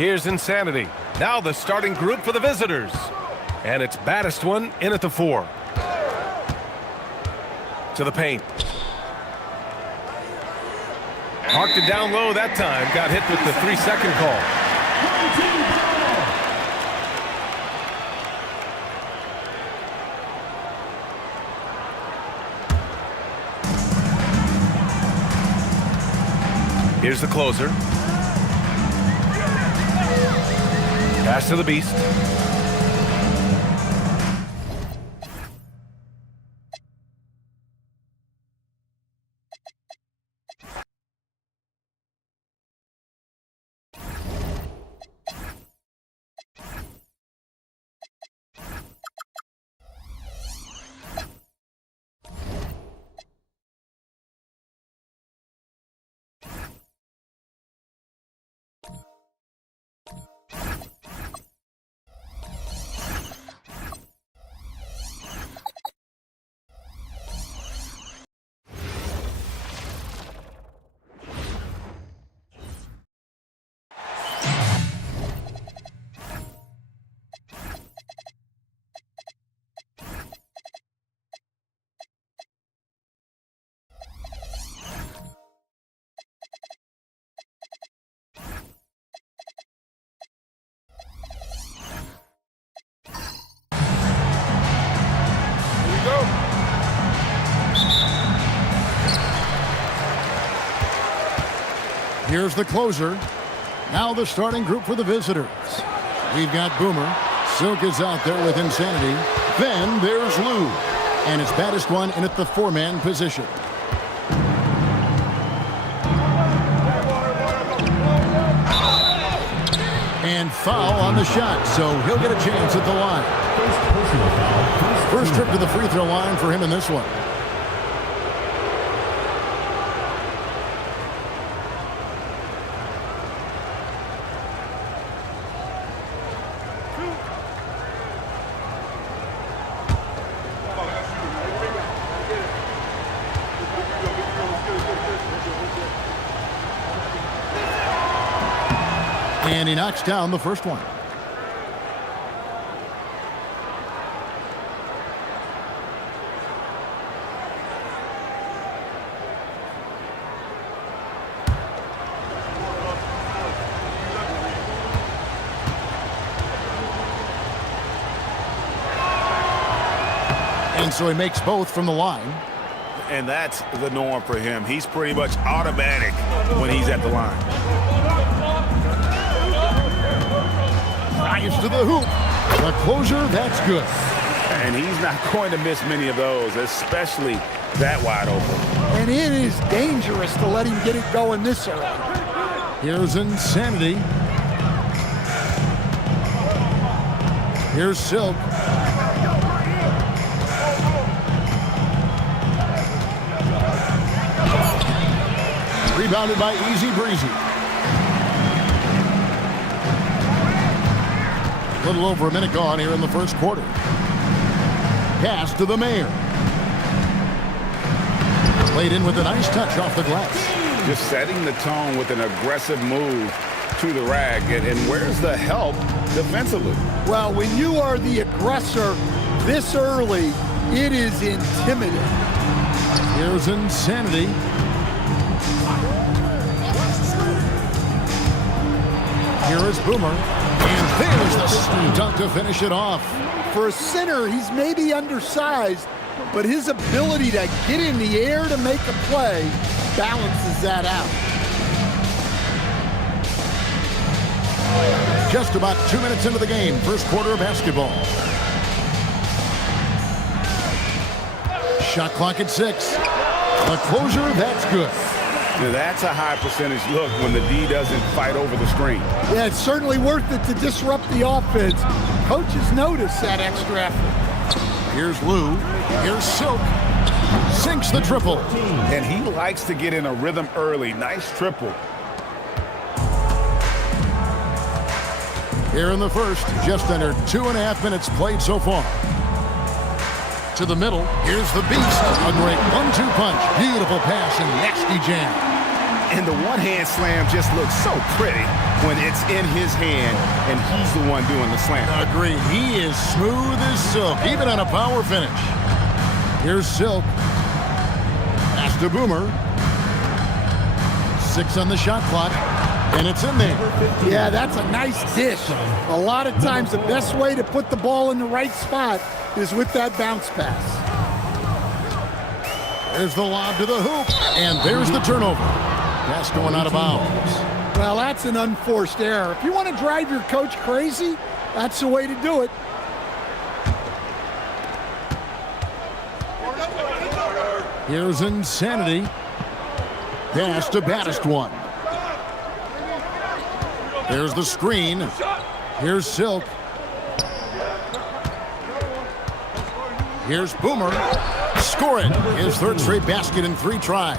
Here's Insanity. Now the starting group for the visitors. And it's baddest one in at the 4. To the paint. Marked it down low that time. Got hit with the 3-second call. Here's the closer. Pass to the Beast. Here's the closer. Now the starting group for the visitors. We've got Boomer. Silk is out there with Insanity. Then there's Lou. And it's baddest one in at the 4-man position. And foul on the shot, so he'll get a chance at the line. First trip to the free throw line for him in this one. And he knocks down the first one. And so he makes both from the line. And that's the norm for him. He's pretty much automatic when he's at the line. Drives to the hoop. The closer, that's good. And he's not going to miss many of those, especially that wide open. And it is dangerous to let him get it going this early. Here's Insanity. Here's Silk. Rebounded by Easy Breezy. A little over a minute gone here in the first quarter. Pass to the Mayor. Played in with a nice touch off the glass. Just setting the tone with an aggressive move to the rack. And where's the help defensively? Well, when you are the aggressor this early, it is intimidating. Here's Insanity. Here is Boomer. And there's the slam dunk to finish it off. For a center, he's maybe undersized, but his ability to get in the air to make a play balances that out. Just about 2 minutes into the game, first quarter of basketball. Shot clock at 6. The closer, that's good. Now that's a high percentage look when the D doesn't fight over the screen. Yeah, it's certainly worth it to disrupt the offense. Coaches notice that extra effort. Here's Lou. Here's Silk. Sinks the triple. And he likes to get in a rhythm early. Nice triple. Here in the first, just under 2.5 minutes played so far. To the middle, here's the Beast. A great 1-2 punch. Beautiful pass and nasty jam. And the one-hand slam just looks so pretty when it's in his hand and he's the one doing the slam. Agreed. He is smooth as silk, even on a power finish. Here's Silk. Pass to Boomer. 6 on the shot clock, and it's in there. Yeah, that's a nice dish. A lot of times the best way to put the ball in the right spot is with that bounce pass. There's the lob to the hoop, and there's the turnover. Pass going out of bounds. Well, that's an unforced error. If you want to drive your coach crazy, that's the way to do it. Here's Insanity. Pass to baddest one. There's the screen. Here's Silk. Here's Boomer. Scoring his third straight basket in 3 tries.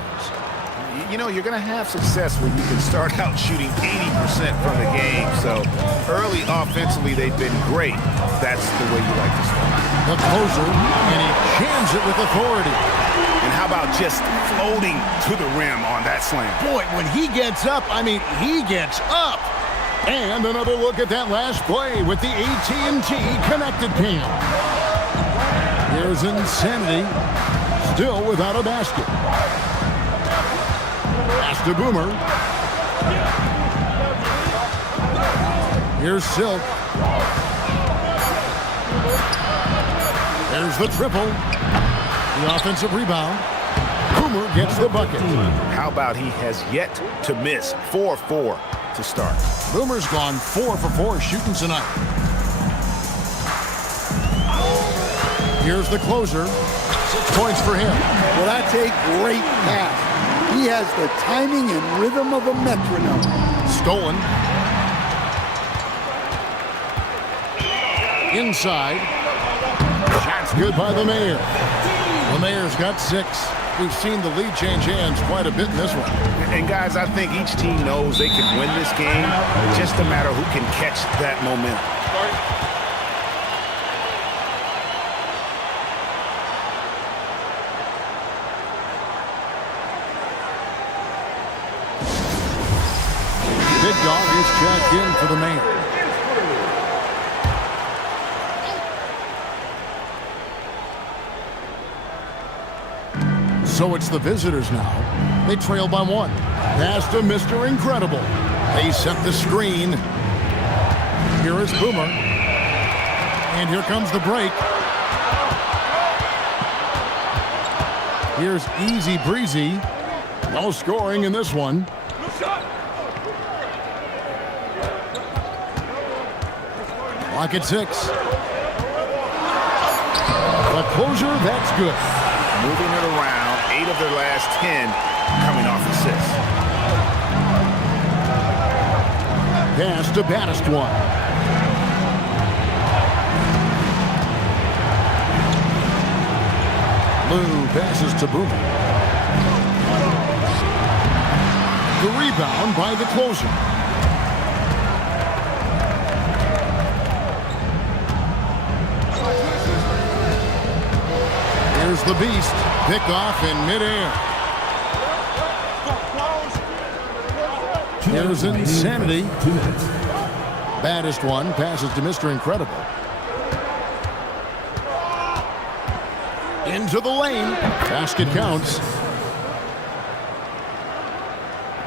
You know, you're going to have success when you can start out shooting 80% from the game. So early offensively, they've been great. That's the way you like to start. The closer, and he jams it with authority. And how about just floating to the rim on that slam? Boy, when he gets up, I mean, he gets up. And another look at that last play with the AT&T connected cam. Here's Insanity, still without a basket. Pass to Boomer. Here's Silk. There's the triple. The offensive rebound. Boomer gets the bucket. How about he has yet to miss 4-4 to start? Boomer's gone 4 for 4 shooting tonight. Here's the closer. 6 points for him. Well, that's a great pass. He has the timing and rhythm of a metronome. Stolen. Inside. Shot's good by the Mayor. The Mayor's got 6. We've seen the lead change hands quite a bit in this one. And guys, I think each team knows they can win this game. Just a matter who can catch that momentum. Big Dog is checked in for the Mayor. So it's the visitors now. They trail by 1. Pass to Mr. Incredible. They set the screen. Here is Boomer. And here comes the break. Here's Easy Breezy. No scoring in this one. Clock at 6. The closure, that's good. Moving it around. 8 of their last 10 coming off assists. Pass to baddest one. Lou passes to Boomer. The rebound by the closer. Here's the Beast. Picked off in midair. Here's Insanity. Baddest one passes to Mr. Incredible. Into the lane. Basket counts.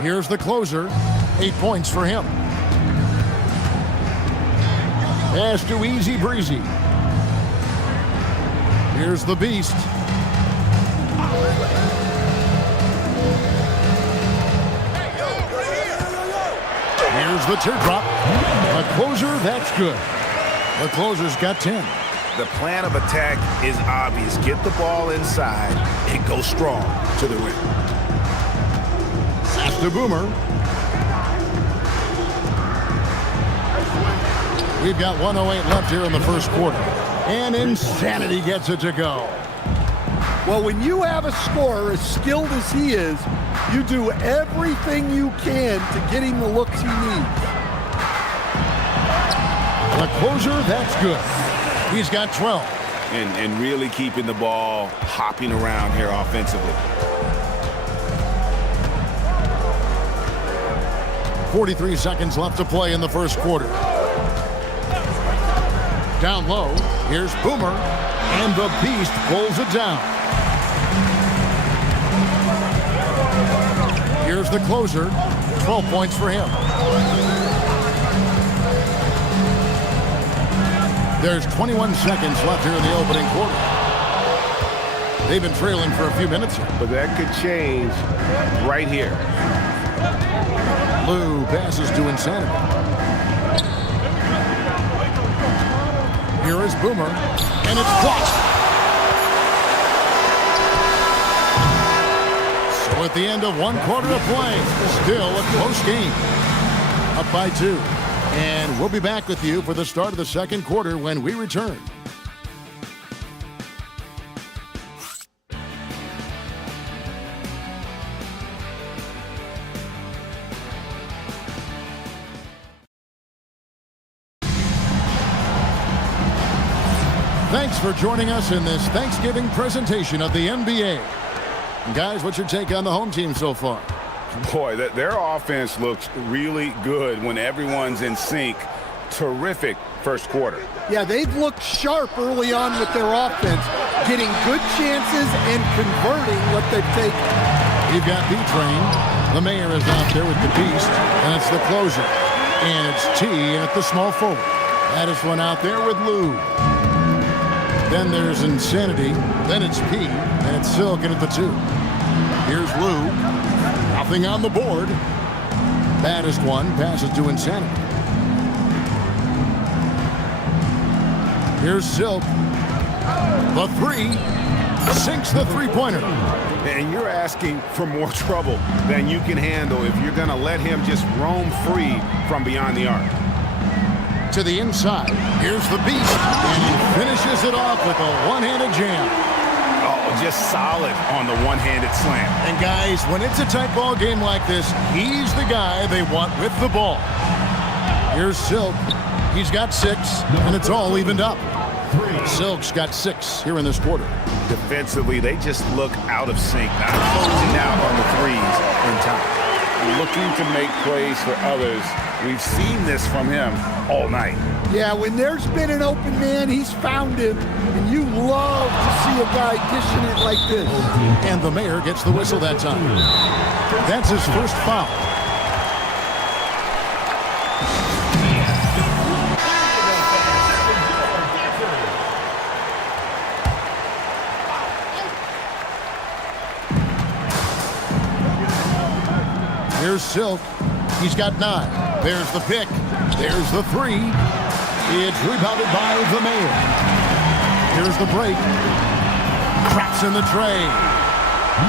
Here's the closer. 8 points for him. Pass to Easy Breezy. Here's the Beast. Here's the teardrop. The closer, that's good. The closer's got 10. The plan of attack is obvious. Get the ball inside and go strong to the rim. Pass to Boomer. We've got 1:08 left here in the first quarter. And Insanity gets it to go. Well, when you have a scorer as skilled as he is, you do everything you can to get him the looks he needs. The closer, that's good. He's got 12. And really keeping the ball hopping around here offensively. 43 seconds left to play in the first quarter. Down low, here's Boomer, and the Beast pulls it down. Here's the closer, 12 points for him. There's 21 seconds left here in the opening quarter. They've been trailing for a few minutes here. But that could change right here. Lou passes to Insanity. Here is Boomer, and it's blocked. So at the end of one quarter of play, still a close game. Up by 2. And we'll be back with you for the start of the second quarter when we return. Thanks for joining us in this Thanksgiving presentation of the NBA. Guys, what's your take on the home team so far? Boy, their offense looks really good when everyone's in sync. Terrific first quarter. Yeah, they've looked sharp early on with their offense, getting good chances and converting what they've taken. You've got B-Train. The mayor is out there with the Beast, and it's the closer. And it's T at the small forward. That is one out there with Lou. Then there's Insanity. Then it's P, and it's Silk in at the 2. Here's Lou. Nothing on the board. Baddest one passes to Insanity. Here's Silk. The 3 sinks the three-pointer. And you're asking for more trouble than you can handle if you're going to let him just roam free from beyond the arc. To the inside. Here's the Beast, and he finishes it off with a one-handed jam. Oh, just solid on the one-handed slam. And guys, when it's a tight ball game like this, he's the guy they want with the ball. Here's Silk. He's got 6, and it's all evened up. Silk's got 6 here in this quarter. Defensively, they just look out of sync, not closing out on the threes in time. Looking to make plays for others. We've seen this from him all night. Yeah, when there's been an open man, he's found him, and you love to see a guy dishing it like this. And the mayor gets the whistle that time. That's his first foul. Here's Silk. He's got 9. There's the pick. There's the 3. It's rebounded by the mayor. Here's the break. Traps in the tray.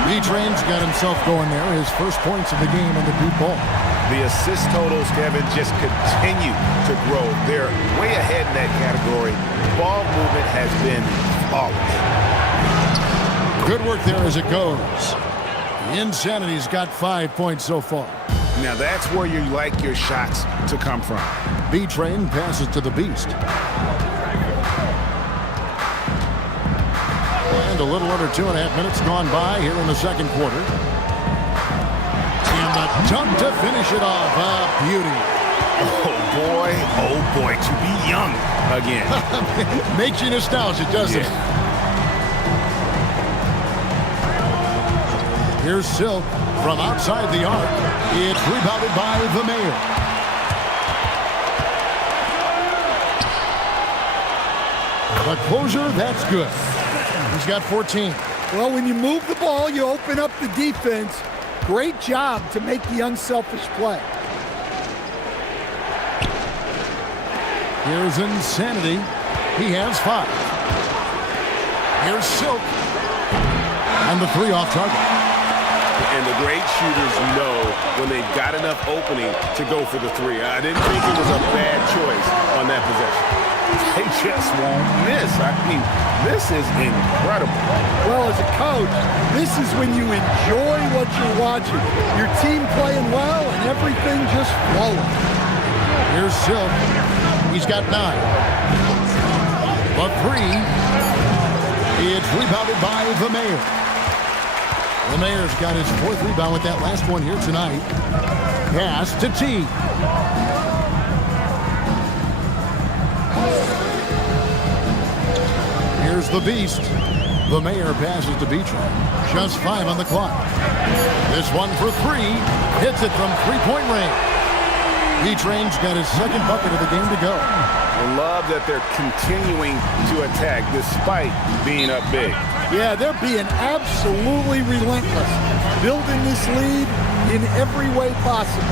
B-Train's got himself going there. His first points of the game on the deep ball. The assist totals, Kevin, just continue to grow. They're way ahead in that category. Ball movement has been flawless. Good work there as it goes. Insanity's got 5 points so far. Now that's where you like your shots to come from. B-Train passes to the Beast. And a little under 2.5 minutes gone by here in the second quarter. And the dunk to finish it off. A beauty. Oh boy, to be young again. Makes you nostalgic, doesn't it? Here's Silk from outside the arc. It's rebounded by the mayor. The closer, that's good. He's got 14. Well, when you move the ball, you open up the defense. Great job to make the unselfish play. Here's Insanity. He has 5. Here's Silk. And the 3 off target. And the great shooters know when they've got enough opening to go for the 3. I didn't think it was a bad choice on that possession. They just won't miss. I mean, this is incredible. Well, as a coach, this is when you enjoy what you're watching. Your team playing well and everything just flowing. Here's Silk. He's got 9. But 3. It's rebounded by the mayor. The mayor's got his 4th rebound with that last one here tonight. pass to T. Here's the beast. The mayor passes to Beecher. Just 5 on the clock. This one for 3. Hits it from three-point range. Beecher's got his second bucket of the game to go. I love that they're continuing to attack despite being up big. Yeah, they're being absolutely relentless, building this lead in every way possible.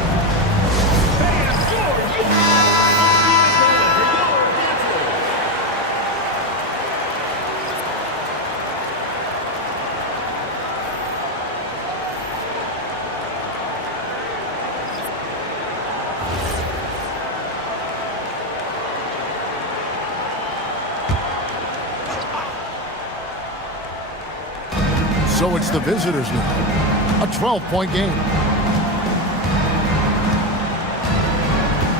So it's the visitors now. A 12-point game.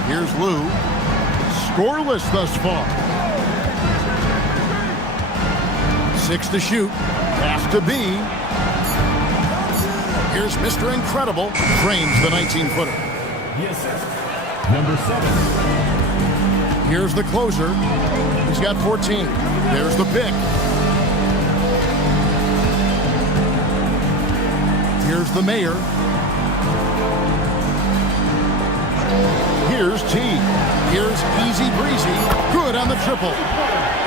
Here's Lou. Scoreless thus far. 6 to shoot. Pass to B. Here's Mr. Incredible. Frames the 19-footer. The assist, number 7. Here's the closer. He's got 14. There's the pick. Here's the mayor. Here's T. Here's Easy Breezy. Good on the triple.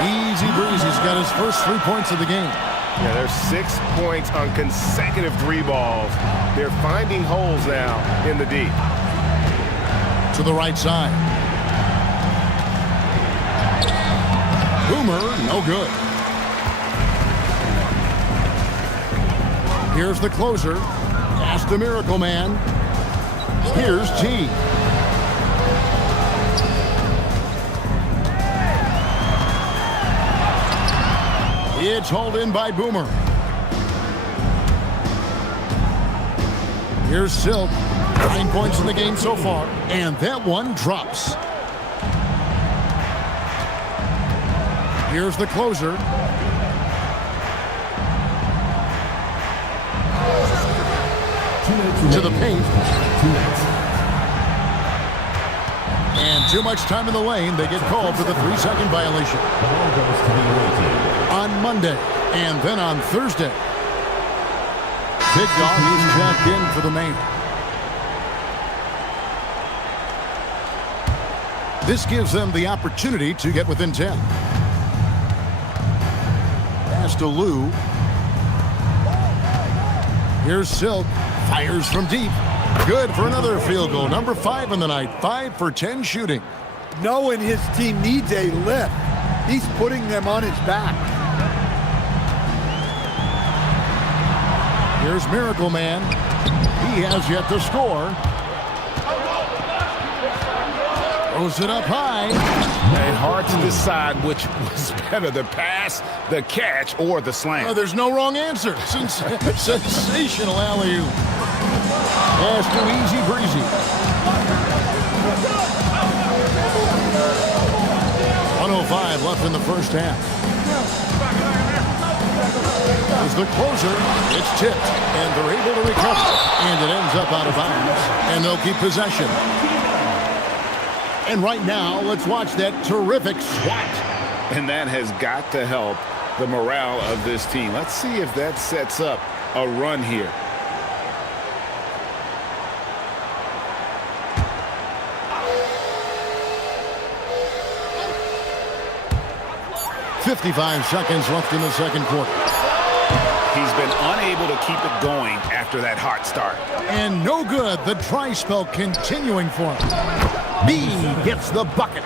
Easy Breezy's got his first 3 points of the game. Yeah, there's 6 points on consecutive 3 balls. They're finding holes now in the D. To the right side. Boomer, no good. Here's the closer. Pass the Miracle Man. Here's T. It's hauled in by Boomer. Here's Silk. 9 points in the game so far. And that one drops. Here's the closer. To the paint. And too much time in the lane. They get called for the 3-second violation. The ball goes to the away team. On Monday and then on Thursday. Big Dog is checked in for the main. This gives them the opportunity to get within 10. Pass to Lou. Here's Silk. Fires from deep. Good for another field goal. Number 5 in the night. 5 for 10 shooting. Knowing his team needs a lift, he's putting them on his back. Here's Miracle Man. He has yet to score. Throws it up high. And hard to decide which was better, the pass, the catch, or the slam. Oh, there's no wrong answer. Sensational alley-oop. Pass to Easy Breezy. 1:05 left in the first half. As the closer, it's tipped, and they're able to recover. And it ends up out of bounds, and they'll keep possession. And right now, let's watch that terrific swat. And that has got to help the morale of this team. Let's see if that sets up a run here. .55 seconds left in the second quarter. He's been unable to keep it going after that hot start. And no good. The dry spell continuing for him. B gets the bucket.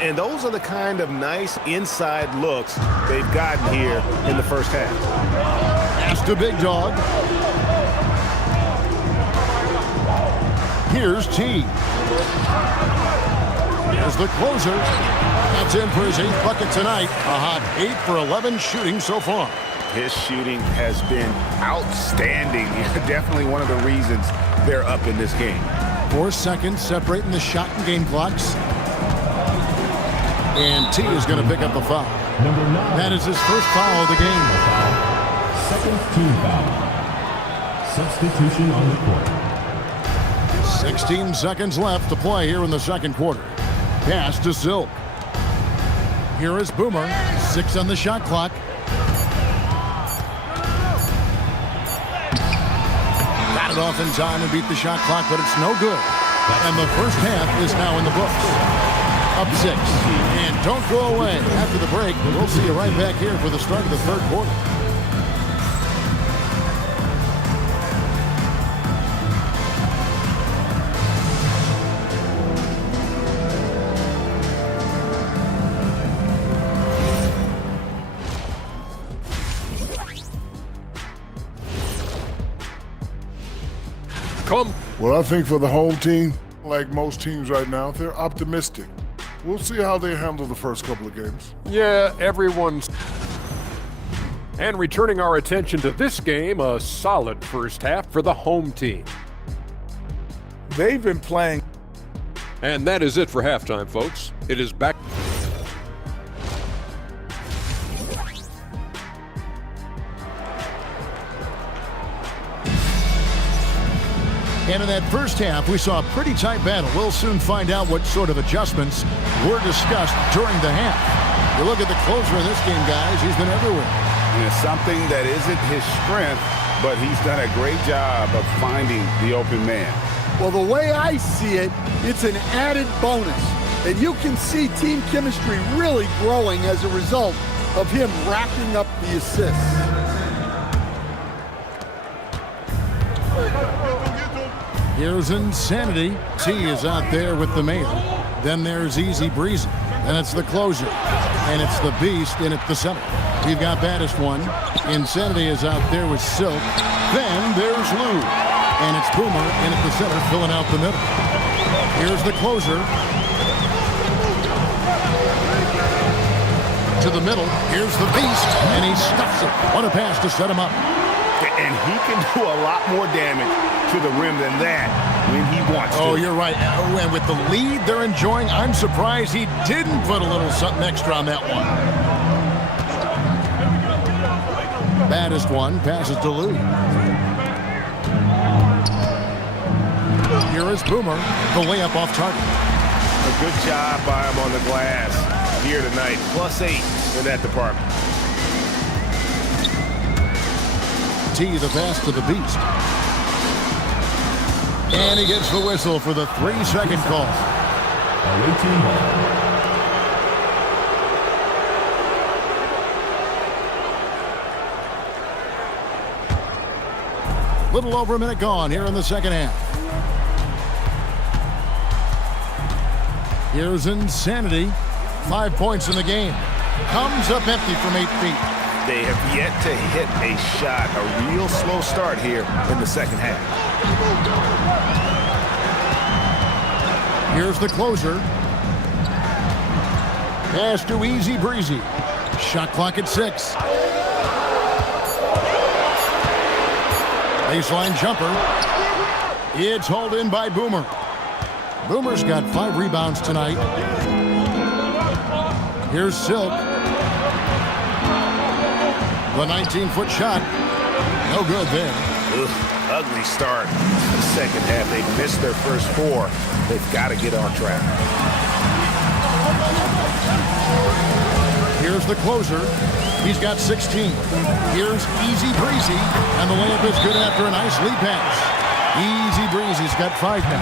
And those are the kind of nice inside looks they've gotten here in the first half. Pass to Big Dog. Here's T. Here's the closer. That's in for his 8th bucket tonight. A hot 8 for 11 shooting so far. His shooting has been outstanding. Definitely one of the reasons they're up in this game. 4 seconds separating the shot and game clocks. And T is going to pick up the foul. Number 9. That is his first foul of the game. Second team foul. Substitution on the court. 16 seconds left to play here in the second quarter. Pass to Silk. Here is Boomer. 6 on the shot clock. Got it off in time and beat the shot clock, but it's no good. And the first half is now in the books. Up 6. And don't go away. After the break, we'll see you right back here for the start of the third quarter. Well, I think for the home team, like most teams right now, they're optimistic. We'll see how they handle the first couple of games. Yeah, everyone's... And returning our attention to this game, a solid first half for the home team. They've been playing. And that is it for halftime, folks. It is back... And in that first half, we saw a pretty tight battle. We'll soon find out what sort of adjustments were discussed during the half. You look at the closer in this game, guys. He's been everywhere. And it's something that isn't his strength, but he's done a great job of finding the open man. Well, the way I see it, it's an added bonus. And you can see team chemistry really growing as a result of him racking up the assists. Here's Insanity. T is out there with the mayor. Then there's Easy Breezy. And it's the closer. And it's the Beast in at the center. We've got Baddest One. Insanity is out there with Silk. Then there's Lou. And it's Boomer in at the center, filling out the middle. Here's the closer. To the middle. Here's the Beast. And he stuffs it. What a pass to set him up. And he can do a lot more damage to the rim than that when he wants to. Oh, you're right. And with the lead they're enjoying, I'm surprised he didn't put a little something extra on that one. Baddest One passes to Lou. Here is Boomer, the layup off target. A good job by him on the glass here tonight. +8 in that department. T, the pass to the Beast. And he gets the whistle for the 3-second call. Awaiting ball. Little over a minute gone here in the second half. Here's Insanity. 5 points in the game. Comes up empty from 8 feet. They have yet to hit a shot, a real slow start here in the second half. Here's the closer. Pass to Easy Breezy. Shot clock at 6. Baseline jumper. It's hauled in by Boomer. Boomer's got 5 rebounds tonight. Here's Silk. The 19-foot shot. No good there. Ugh, ugly start. The second half, they missed their first 4. They've got to get on track. Here's the closer. He's got 16. Here's Easy Breezy. And the layup is good after a nice lead pass. Easy Breezy's got 5 now.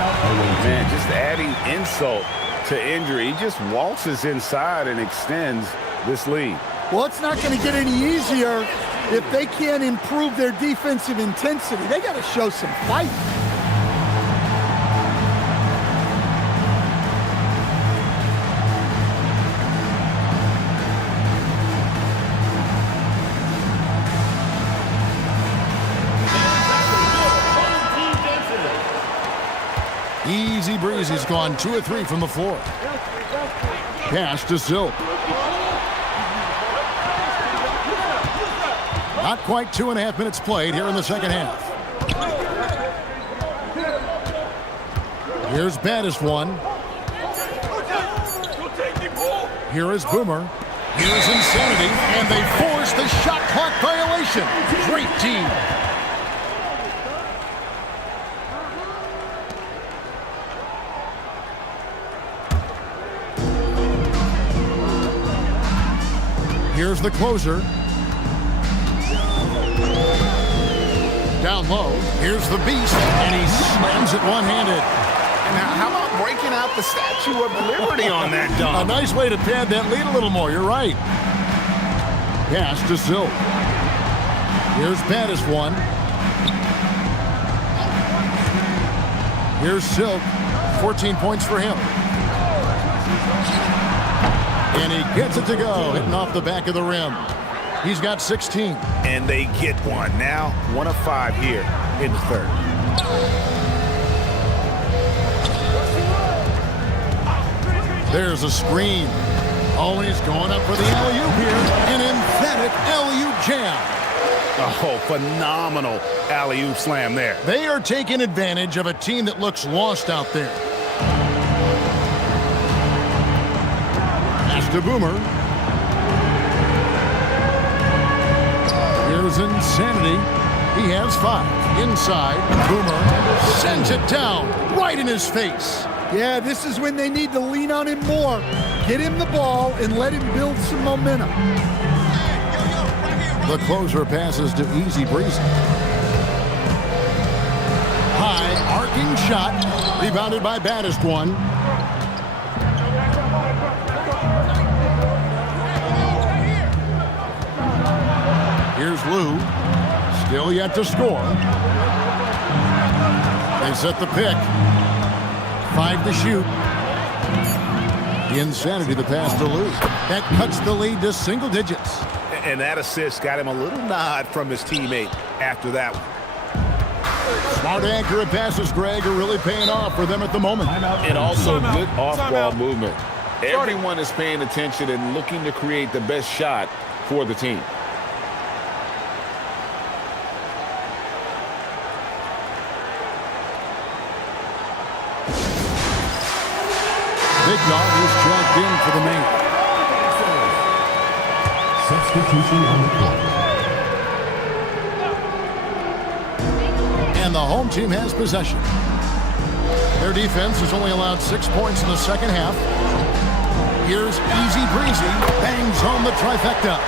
Man, just adding insult to injury. He just waltzes inside and extends this lead. Well, it's not going to get any easier if they can't improve their defensive intensity. They got to show some fight. Easy Breezy's gone 2 of 3 from the floor. Pass to Silk. Not quite 2.5 minutes played here in the second half. Here's Baddest One. Here is Boomer. Here's Insanity. And they force the shot clock violation. Great team. Here's the closer. Down low. Here's the beast, and he slams it one-handed. And how about breaking out the Statue of Liberty on that A dunk? nice way to pad that lead a little more. You're right. Pass to Silk. Here's baddest one. Here's Silk. 14 points for him. And he gets it to go, hitting off the back of the rim. He's got 16. And they get one. Now 1 of 5 here in the third. There's a screen. Oh, and he's going up for the alley-oop here. An emphatic alley-oop jam. Oh, phenomenal alley-oop slam there. They are taking advantage of a team that looks lost out there. Pass to Boomer. Here's Insanity. He has 5. Inside, Boomer sends it down right in his face. Yeah, this is when they need to lean on him more. Get him the ball and let him build some momentum. The closer passes to Easy Breezy. High arcing shot, rebounded by baddest one. Here's Lou, still yet to score. They set the pick. 5 to shoot. The Insanity, the pass to Lou. That cuts the lead to single digits. And that assist got him a little nod from his teammate after that one. Smart, accurate passes, Greg, are really paying off for them at the moment. And also good off-ball movement. Everyone is paying attention and looking to create the best shot for the team. Big Dog is checked in for the main. Substitution on the court. And the home team has possession. Their defense has only allowed 6 points in the second half. Here's Easy Breezy, bangs home the trifecta.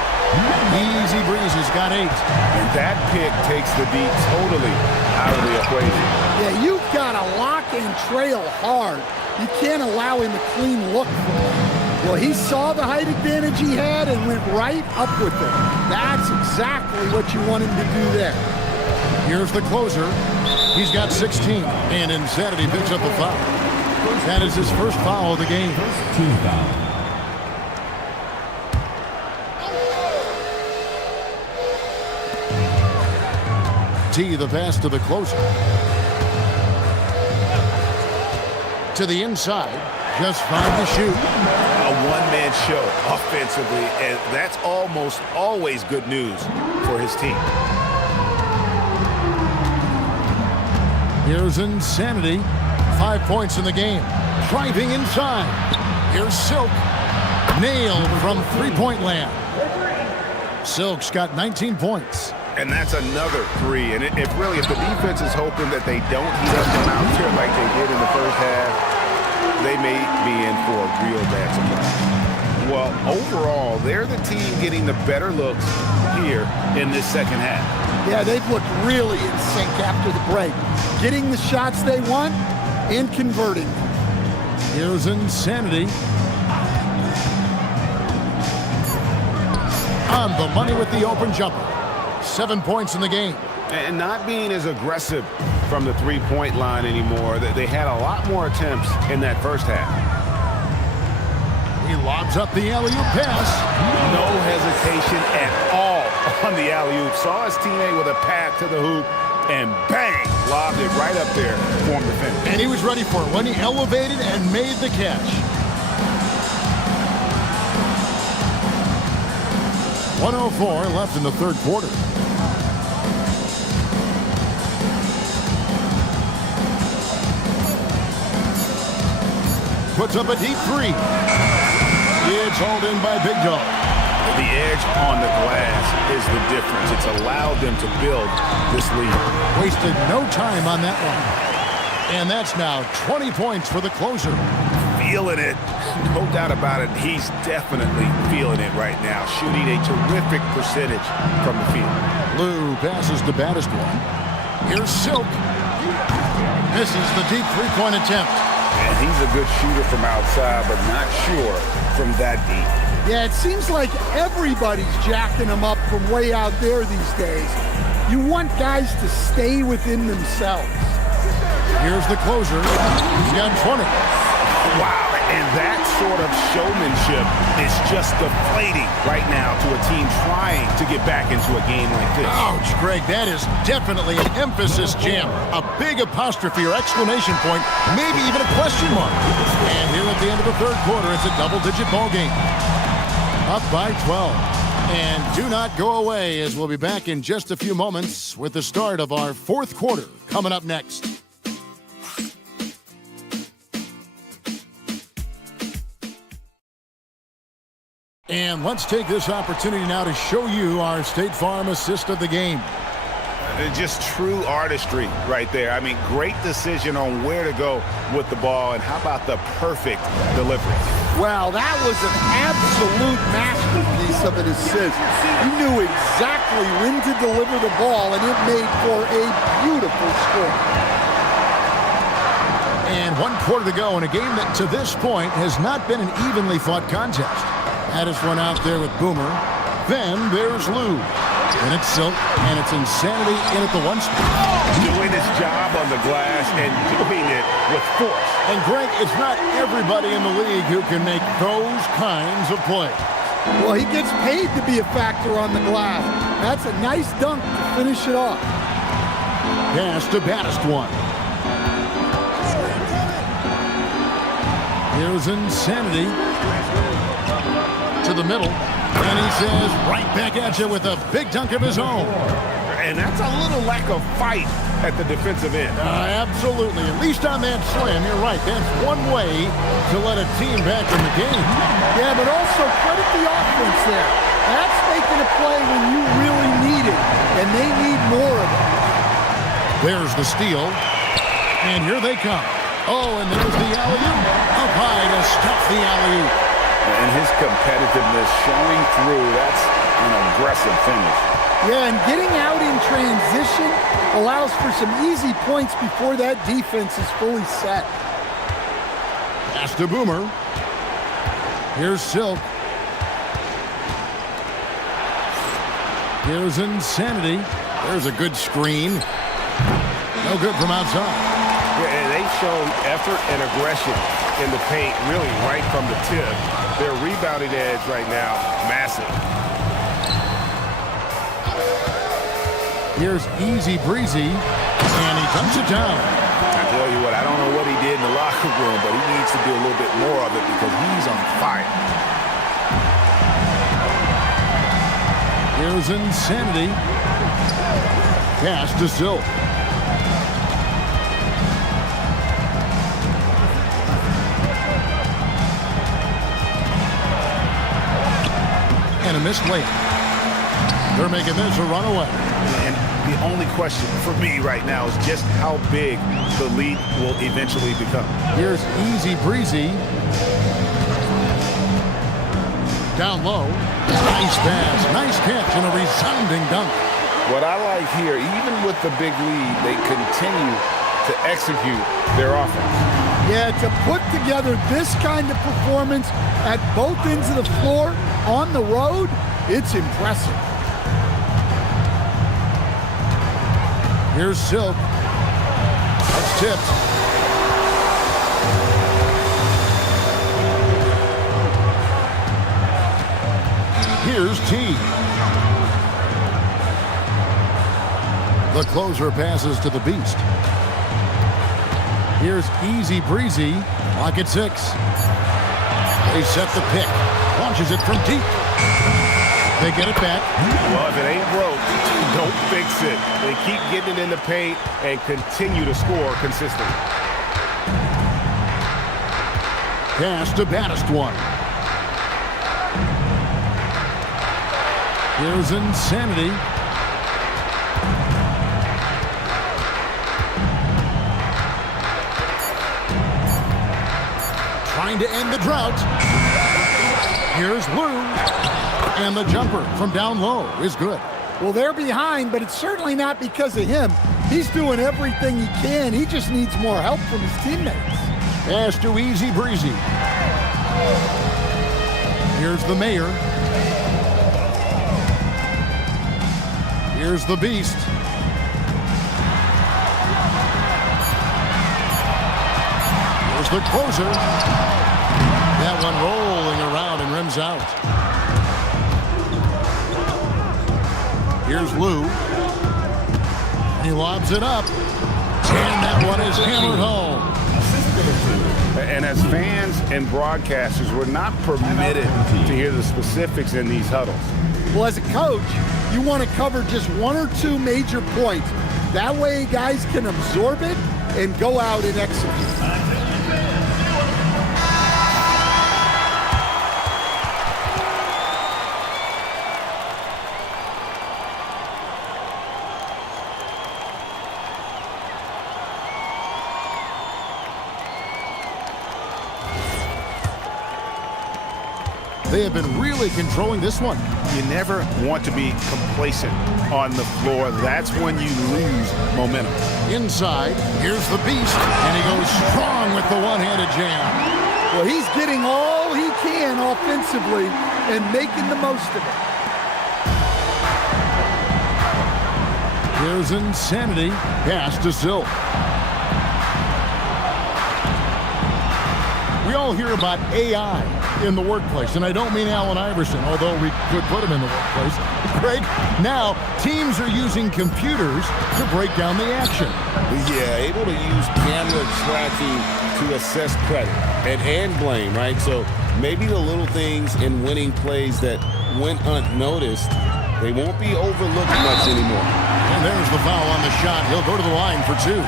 Easy Breezy's got 8. And that pick takes the D totally out of the equation. Yeah, you've got to lock and trail hard. You can't allow him a clean look for it. Well, he saw the height advantage he had and went right up with it. That's exactly what you want him to do there. Here's the closer. He's got 16, and Insanity picks up the foul. That is his first foul of the game. Team foul. T, the pass to the closer. To the inside, just 5 to shoot. A one-man show offensively, and that's almost always good news for his team. Here's Insanity. 5 points in the game. Driving inside. Here's Silk. Nailed from three-point land. Silk's got 19 points. And that's another 3. And if the defense is hoping that they don't heat up them out here like they did in the first half, they may be in for a real bad surprise. Well, overall, they're the team getting the better looks here in this second half. Yeah, they've looked really in sync after the break. Getting the shots they want and converting. Here's Insanity. On the money with the open jumper. 7 points in the game. And not being as aggressive from the three-point line anymore. They had a lot more attempts in that first half. He lobs up the alley-oop pass. No hesitation at all on the alley-oop. Saw his teammate with a path to the hoop, and bang, lobbed it right up there for him to finish. And he was ready for it when he elevated and made the catch. 1:04 left in the third quarter. Puts up a deep 3. It's hauled in by Big Dog. The edge on the glass is the difference. It's allowed them to build this lead. Wasted no time on that one. And that's now 20 points for the closer. feeling it. No doubt about it, he's definitely feeling it right now, shooting a terrific percentage from the field. Lou passes to baddest one. Here's Silk. Misses the deep three-point attempt. And he's a good shooter from outside, but not sure from that deep. Yeah, it seems like everybody's jacking him up from way out there these days. You want guys to stay within themselves. Here's the closer. He's got 20. Wow, and that sort of showmanship is just deflating right now to a team trying to get back into a game like this. Ouch, Greg, that is definitely an emphasis jam. A big apostrophe or exclamation point, maybe even a question mark. And here at the end of the third quarter, it's a double-digit ball game. Up by 12. And do not go away, as we'll be back in just a few moments with the start of our fourth quarter coming up next. And let's take this opportunity now to show you our State Farm assist of the game. Just true artistry right there. I mean, great decision on where to go with the ball, and how about the perfect delivery? Well, that was an absolute masterpiece of an assist. He knew exactly when to deliver the ball, and it made for a beautiful score. And 1 quarter to go in a game that to this point has not been an evenly fought contest. Addis one out there with Boomer. Then there's Lou. And it's Silk, and it's Insanity in at the one spot. Doing his job on the glass and doing it with force. And Greg, it's not everybody in the league who can make those kinds of plays. Well, he gets paid to be a factor on the glass. That's a nice dunk to finish it off. Pass to baddest one. Here's Insanity. To the middle. And he says, right back at you with a big dunk of his own. And that's a little lack of fight at the defensive end. Absolutely. At least on that slam, you're right. That's one way to let a team back in the game. Yeah, but also credit the offense there. That's making a play when you really need it, and they need more of it. There's the steal. And here they come. Oh, and there's the alley-oop. Up high to stop the alley-oop. And his competitiveness showing through. That's an aggressive finish. Yeah, and getting out in transition allows for some easy points before that defense is fully set. Pass to Boomer. Here's Silk. Here's Insanity. There's a good screen. No good from outside. Yeah, and they've shown effort and aggression in the paint, really right from the tip. Their rebounding edge right now, massive. Here's Easy Breezy, and he dumps it down. I tell you what, I don't know what he did in the locker room, but he needs to do a little bit more of it because he's on fire. Here's Insanity. Pass to Silk. And a missed layup. They're making this a runaway. And the only question for me right now is just how big the lead will eventually become. Here's Easy Breezy. Down low. Nice pass. Nice catch and a resounding dunk. What I like here, even with the big lead, they continue to execute their offense. Yeah, to put together this kind of performance at both ends of the floor on the road, it's impressive. Here's Silk. That's tipped. Here's T. The closer passes to the Beast. Here's Easy Breezy. Lock at 6. They set the pick. Launches it from deep. They get it back. Well, if it ain't broke, don't fix it. They keep getting it in the paint and continue to score consistently. Pass to baddest one. Here's Insanity. trying to end the drought. Here's Lou. And the jumper from down low is good. Well, they're behind, but it's certainly not because of him. He's doing everything he can. He just needs more help from his teammates. Pass to Easy Breezy. Here's the Mayor. Here's the Beast. Here's the closer. That one rolling around and rims out. Here's Lou. He lobs it up. And that one is hammered home. And as fans and broadcasters, we're not permitted to hear the specifics in these huddles. Well, as a coach, you want to cover just one or two major points. That way guys can absorb it and go out and execute. They have been really controlling this one. You never want to be complacent on the floor. That's when you lose momentum. Inside, here's the Beast, and he goes strong with the one-handed jam. Well, he's getting all he can offensively and making the most of it. Here's Insanity, pass to Silk. We all hear about AI in the workplace, and I don't mean Allen Iverson, although we could put him in the workplace. Greg, now teams are using computers to break down the action. Yeah, able to use camera tracking to assess credit and blame, right? So maybe the little things in winning plays that went unnoticed, they won't be overlooked much anymore. And there's the foul on the shot. He'll go to the line for two.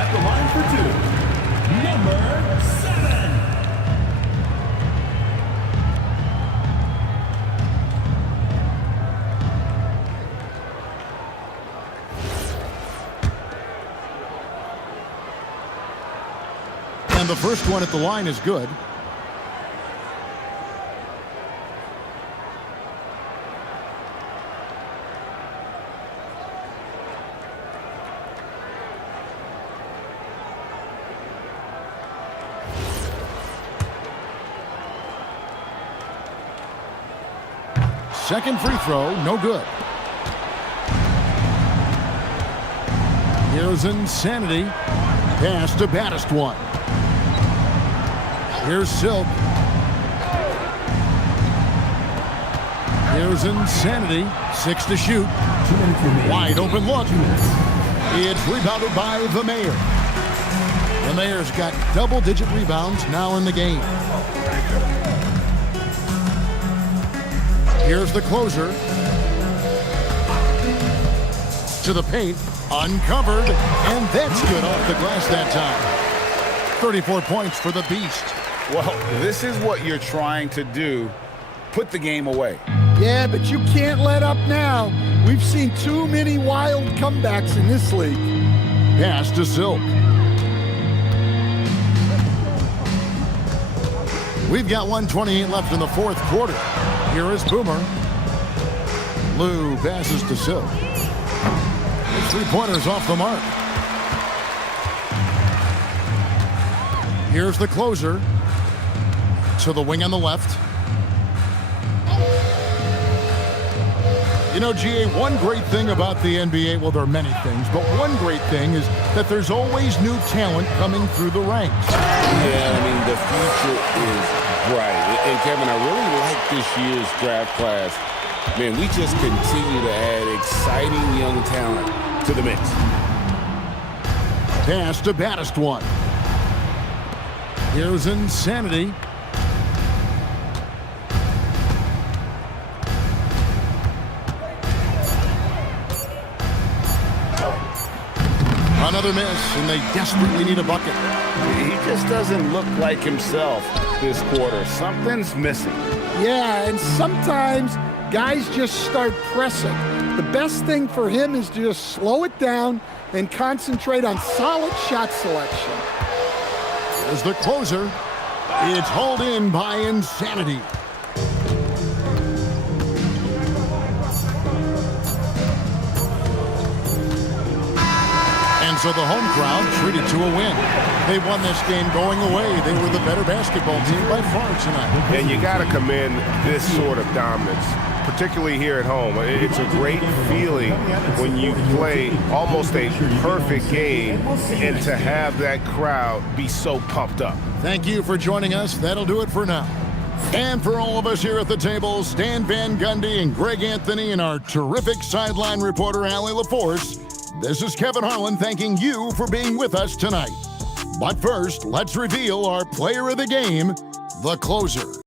At the line for two, number 7. And the first one at the line is good. Second free throw, no good. Here's Insanity. Pass to baddest one. Here's Silk. Here's Insanity. 6 to shoot. Wide open look. It's rebounded by the Mayor. The Mayor's got double-digit rebounds now in the game. Here's the closer. To the paint. Uncovered. And that's good off the glass that time. 34 points for the Beast. Well, this is what you're trying to do. Put the game away. Yeah, but you can't let up now. We've seen too many wild comebacks in this league. Pass to Silk. We've got 1:28 left in the fourth quarter. Here is Boomer. Lou passes to Silk. His three-pointers off the mark. Here's the closer. To the wing on the left. You know, GA, one great thing about the NBA, well, there are many things, but one great thing is that there's always new talent coming through the ranks. Yeah, I mean, the future is bright. And Kevin, I really like this year's draft class. Man, we just continue to add exciting young talent to the mix. Pass to baddest one. Here's Insanity. Another miss, and they desperately need a bucket. He just doesn't look like himself this quarter. Something's missing. Yeah, and sometimes guys just start pressing. The best thing for him is to just slow it down and concentrate on solid shot selection. Here's the closer. It's hauled in by Insanity. And so the home crowd treated to a win. They won this game going away. They were the better basketball team by far tonight. And you got to commend this sort of dominance, particularly here at home. It's a great feeling when you play almost a perfect game and to have that crowd be so pumped up. Thank you for joining us. That'll do it for now. And for all of us here at the table, Stan Van Gundy and Greg Anthony and our terrific sideline reporter, Allie LaForce, this is Kevin Harlan thanking you for being with us tonight. But first, let's reveal our player of the game, the closer.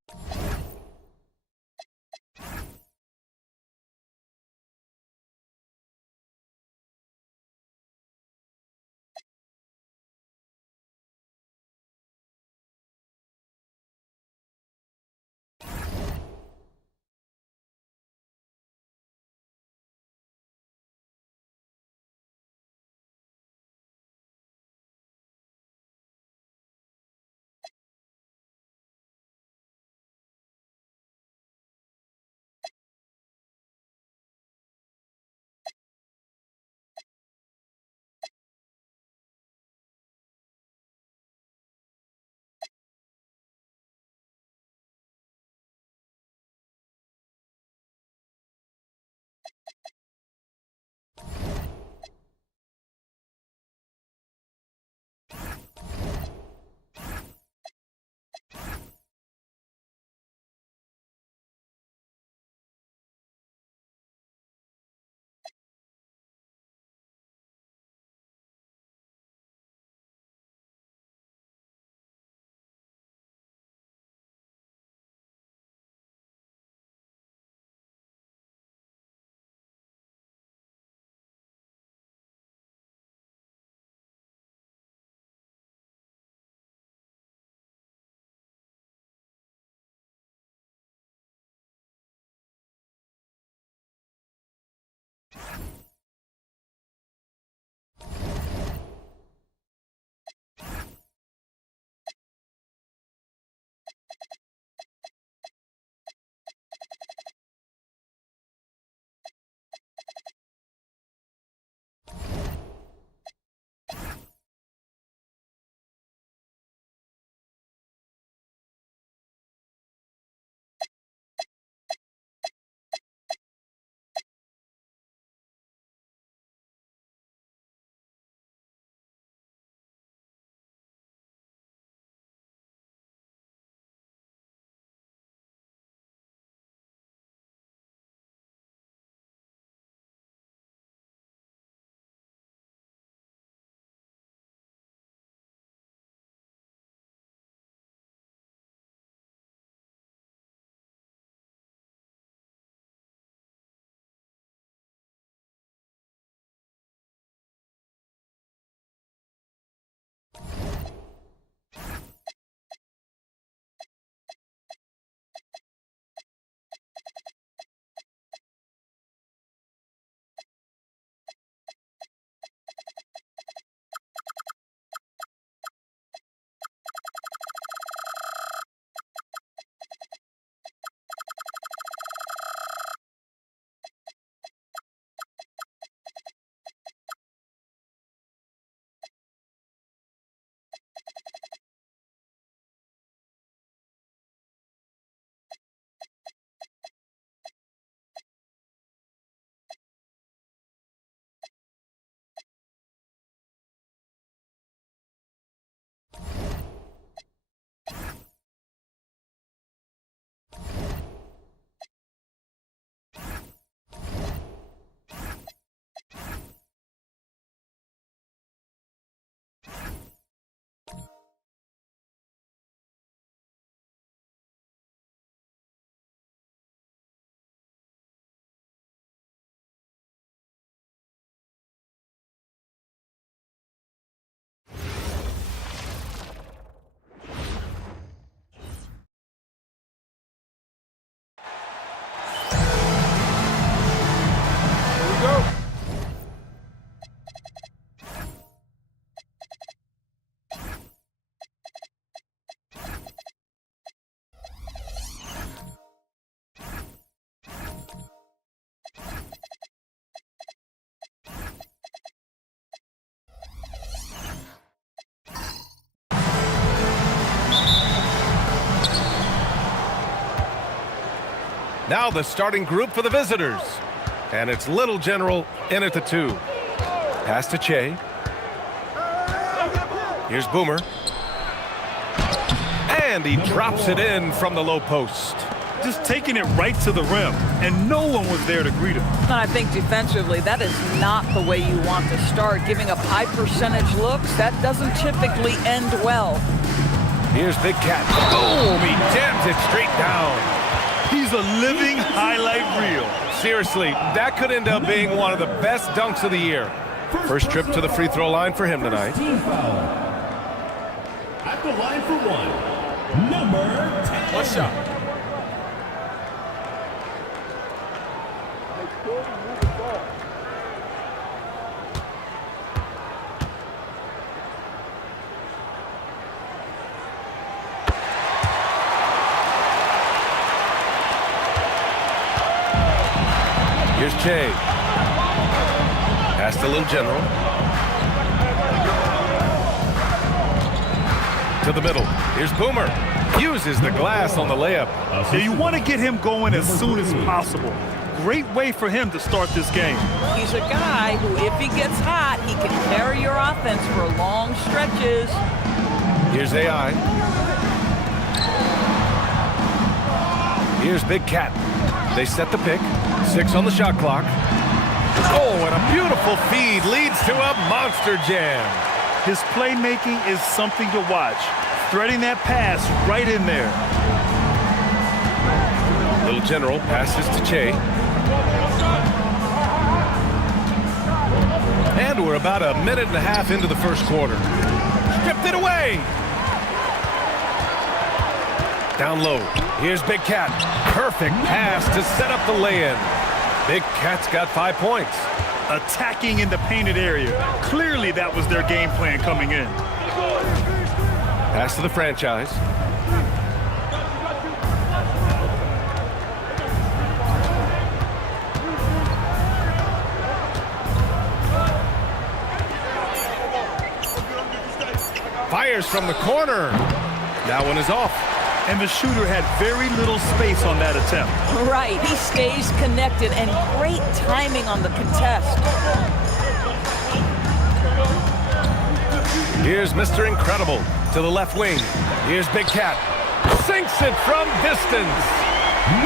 Now the starting group for the visitors. And it's Little General in at the 2. Pass to Che. Here's Boomer. And he drops it in from the low post. Just taking it right to the rim, and no one was there to greet him. And I think defensively, that is not the way you want to start. Giving up high percentage looks, that doesn't typically end well. Here's Big Cat. Boom! He jams it straight down. He's a living highlight reel. Seriously, that could end up being one of the best dunks of the year. First trip to the free throw line for him tonight. Team foul. At the line for one, number 10. What's up? Here's Che. Pass to Little General. To the middle. Here's Boomer. Uses the glass on the layup. Yeah, you want to get him going as soon as possible. Great way for him to start this game. He's a guy who, if he gets hot, he can carry your offense for long stretches. Here's AI. Here's Big Cat. They set the pick. 6 on the shot clock. Oh, and a beautiful feed leads to a monster jam. His playmaking is something to watch. Threading that pass right in there. Little General passes to Che. And we're about a minute and a half into the first quarter. Stripped it away. Down low. Here's Big Cat. Perfect pass to set up the lay-in. Big Cat's got 5 points. Attacking in the painted area. Clearly that was their game plan coming in. Pass to the franchise. Fires from the corner. That one is off. And the shooter had very little space on that attempt. Right, he stays connected, and great timing on the contest. Here's Mr. Incredible to the left wing. Here's Big Cat. Sinks it from distance.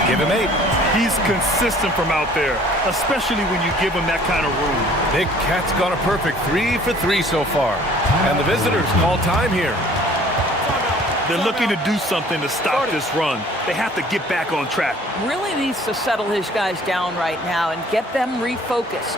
Give him 8. He's consistent from out there, especially when you give him that kind of room. Big Cat's got a perfect 3 for 3 so far. And the visitors call time here. They're looking to do something to stop this run. They have to get back on track. Really needs to settle his guys down right now and get them refocused.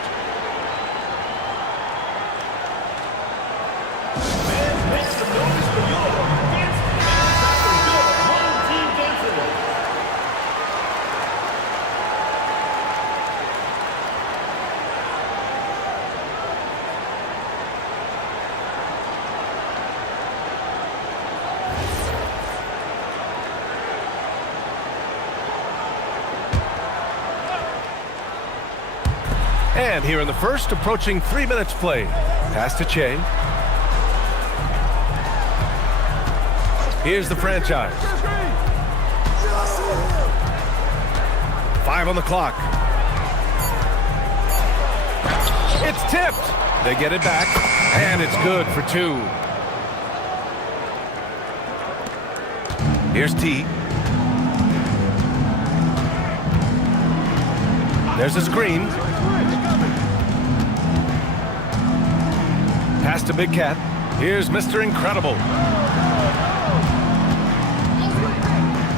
And here in the first, approaching 3 minutes play. Pass to Che. Here's the franchise. 5 on the clock. It's tipped. They get it back, and it's good for 2. Here's T. There's a screen. Pass to Big Cat. Here's Mr. Incredible.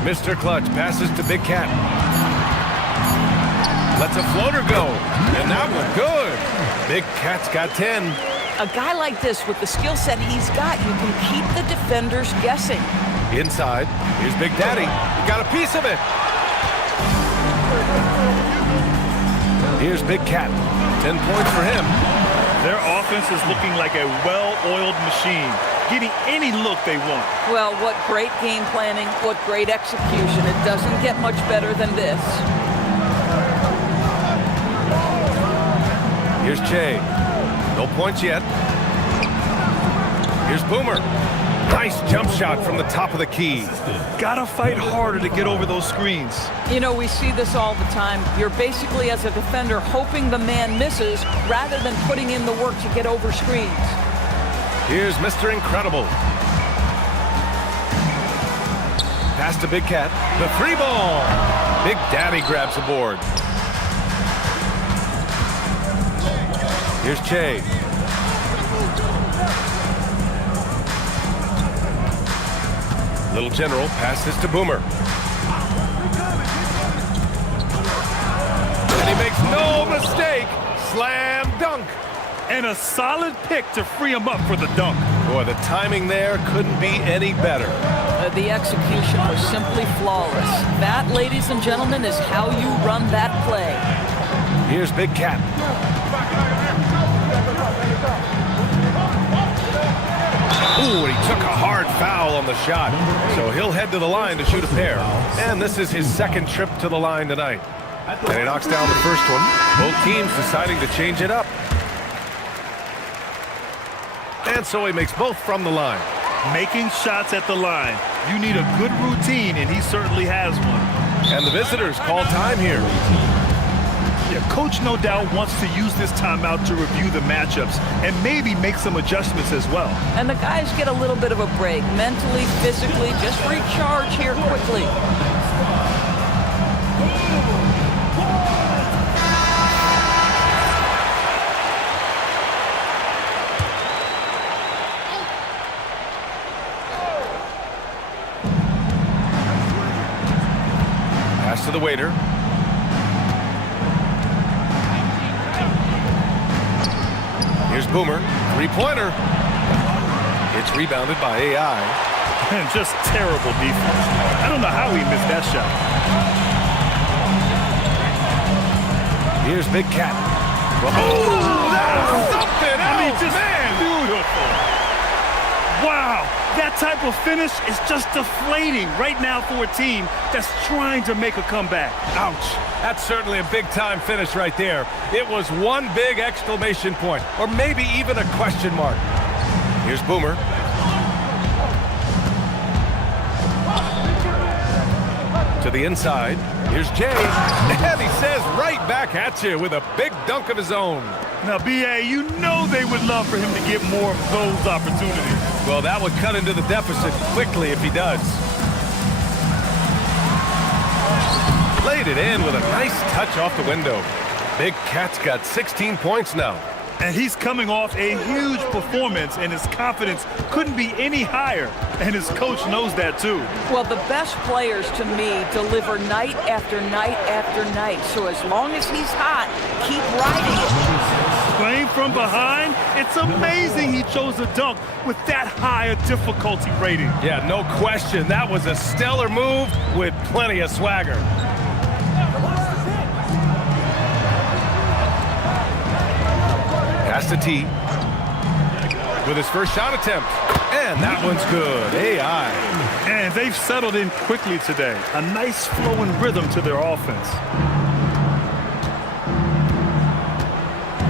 Mr. Clutch passes to Big Cat. Lets a floater go. And that one good. Big Cat's got 10. A guy like this, with the skill set he's got, you can keep the defenders guessing. Inside. Here's Big Daddy. Got a piece of it. Here's Big Cat. 10 points for him. Their offense is looking like a well-oiled machine, getting any look they want. Well, what great game planning, what great execution. It doesn't get much better than this. Here's Che. No points yet. Here's Boomer. Nice jump shot from the top of the key. Gotta fight harder to get over those screens. You know, we see this all the time. You're basically, as a defender, hoping the man misses rather than putting in the work to get over screens. Here's Mr. Incredible. Pass to Big Cat. The 3-ball. Big Daddy grabs the board. Here's Che. Little General passes to Boomer. And he makes no mistake. Slam dunk. And a solid pick to free him up for the dunk. Boy, the timing there couldn't be any better. The execution was simply flawless. That, ladies and gentlemen, is how you run that play. Here's Big Cat. Ooh, and he took a hard foul on the shot. So he'll head to the line to shoot a pair. And this is his second trip to the line tonight. And he knocks down the first one. Both teams deciding to change it up. And so he makes both from the line. Making shots at the line. You need a good routine, and he certainly has one. And the visitors call time here. Yeah, Coach no doubt wants to use this timeout to review the matchups and maybe make some adjustments as well. And the guys get a little bit of a break, mentally, physically, just recharge here quickly. Pass to the waiter. Here's Boomer. Three-pointer. It's rebounded by AI. And just terrible defense. I don't know how he missed that shot. Here's Big Cat. Oh, that's something else, I mean, just man. beautiful. Wow, that type of finish is just deflating right now for a team that's trying to make a comeback. Ouch. That's certainly a big-time finish right there. It was one big exclamation point, or maybe even a question mark. Here's Boomer. To the inside. Here's Jay. And he says right back at you with a big dunk of his own. Now, B.A., you know they would love for him to get more of those opportunities. Well, that would cut into the deficit quickly if he does. Played it in with a nice touch off the window. Big Cat's got 16 points now. And he's coming off a huge performance, and his confidence couldn't be any higher. And his coach knows that, too. Well, the best players, to me, deliver night after night after night. So as long as he's hot, keep riding it. Playing from behind, it's amazing he chose a dunk with that high a difficulty rating. Yeah, no question. That was a stellar move with plenty of swagger. Pass to T with his first shot attempt. And that one's good. AI. And they've settled in quickly today. A nice flowing rhythm to their offense.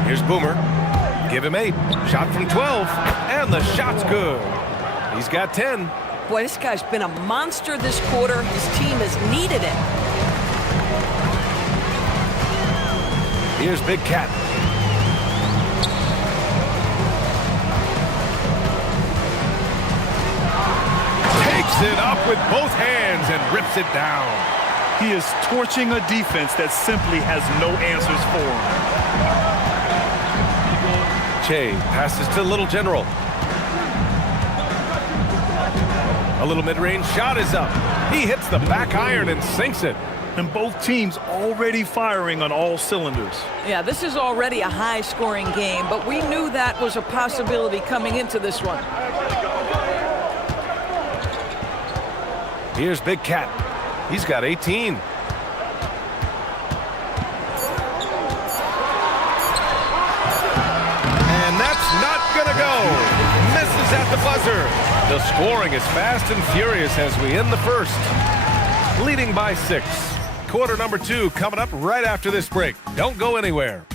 Here's Boomer. Give him 8. Shot from 12. And the shot's good. He's got 10. Boy, this guy's been a monster this quarter. His team has needed it. Here's Big Cat. Takes it up with both hands and rips it down. He is torching a defense that simply has no answers for him. Che passes to Little General. A little mid-range shot is up. He hits the back iron and sinks it. And both teams already firing on all cylinders. Yeah, this is already a high-scoring game, but we knew that was a possibility coming into this one. Here's Big Cat. He's got 18. And that's not gonna go. Misses at the buzzer. The scoring is fast and furious as we end the first. Leading by 6. Quarter number 2 coming up right after this break. Don't go anywhere.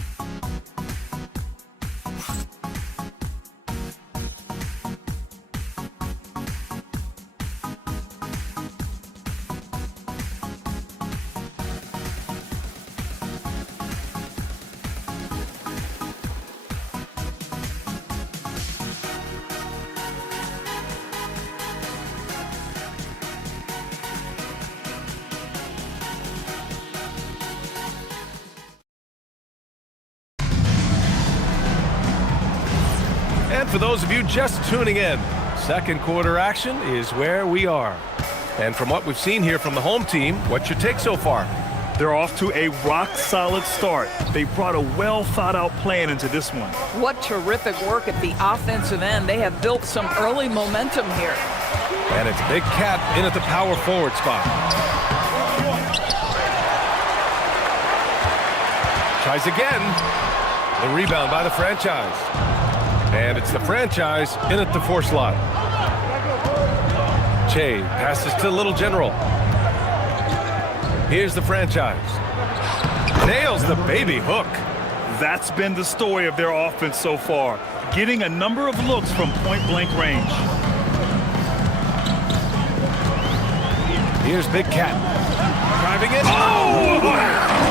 for those of you just tuning in. Second quarter action is where we are. And from what we've seen here from the home team, what's your take so far? They're off to a rock-solid start. They brought a well-thought-out plan into this one. What terrific work at the offensive end. They have built some early momentum here. And it's Big Cat in at the power forward spot. Tries again. The rebound by the franchise. And it's the franchise in at the 4 slot. Che passes to Little General. Here's the franchise. Nails the baby hook. That's been the story of their offense so far, getting a number of looks from point-blank range. Here's Big Cat. Driving it. Oh!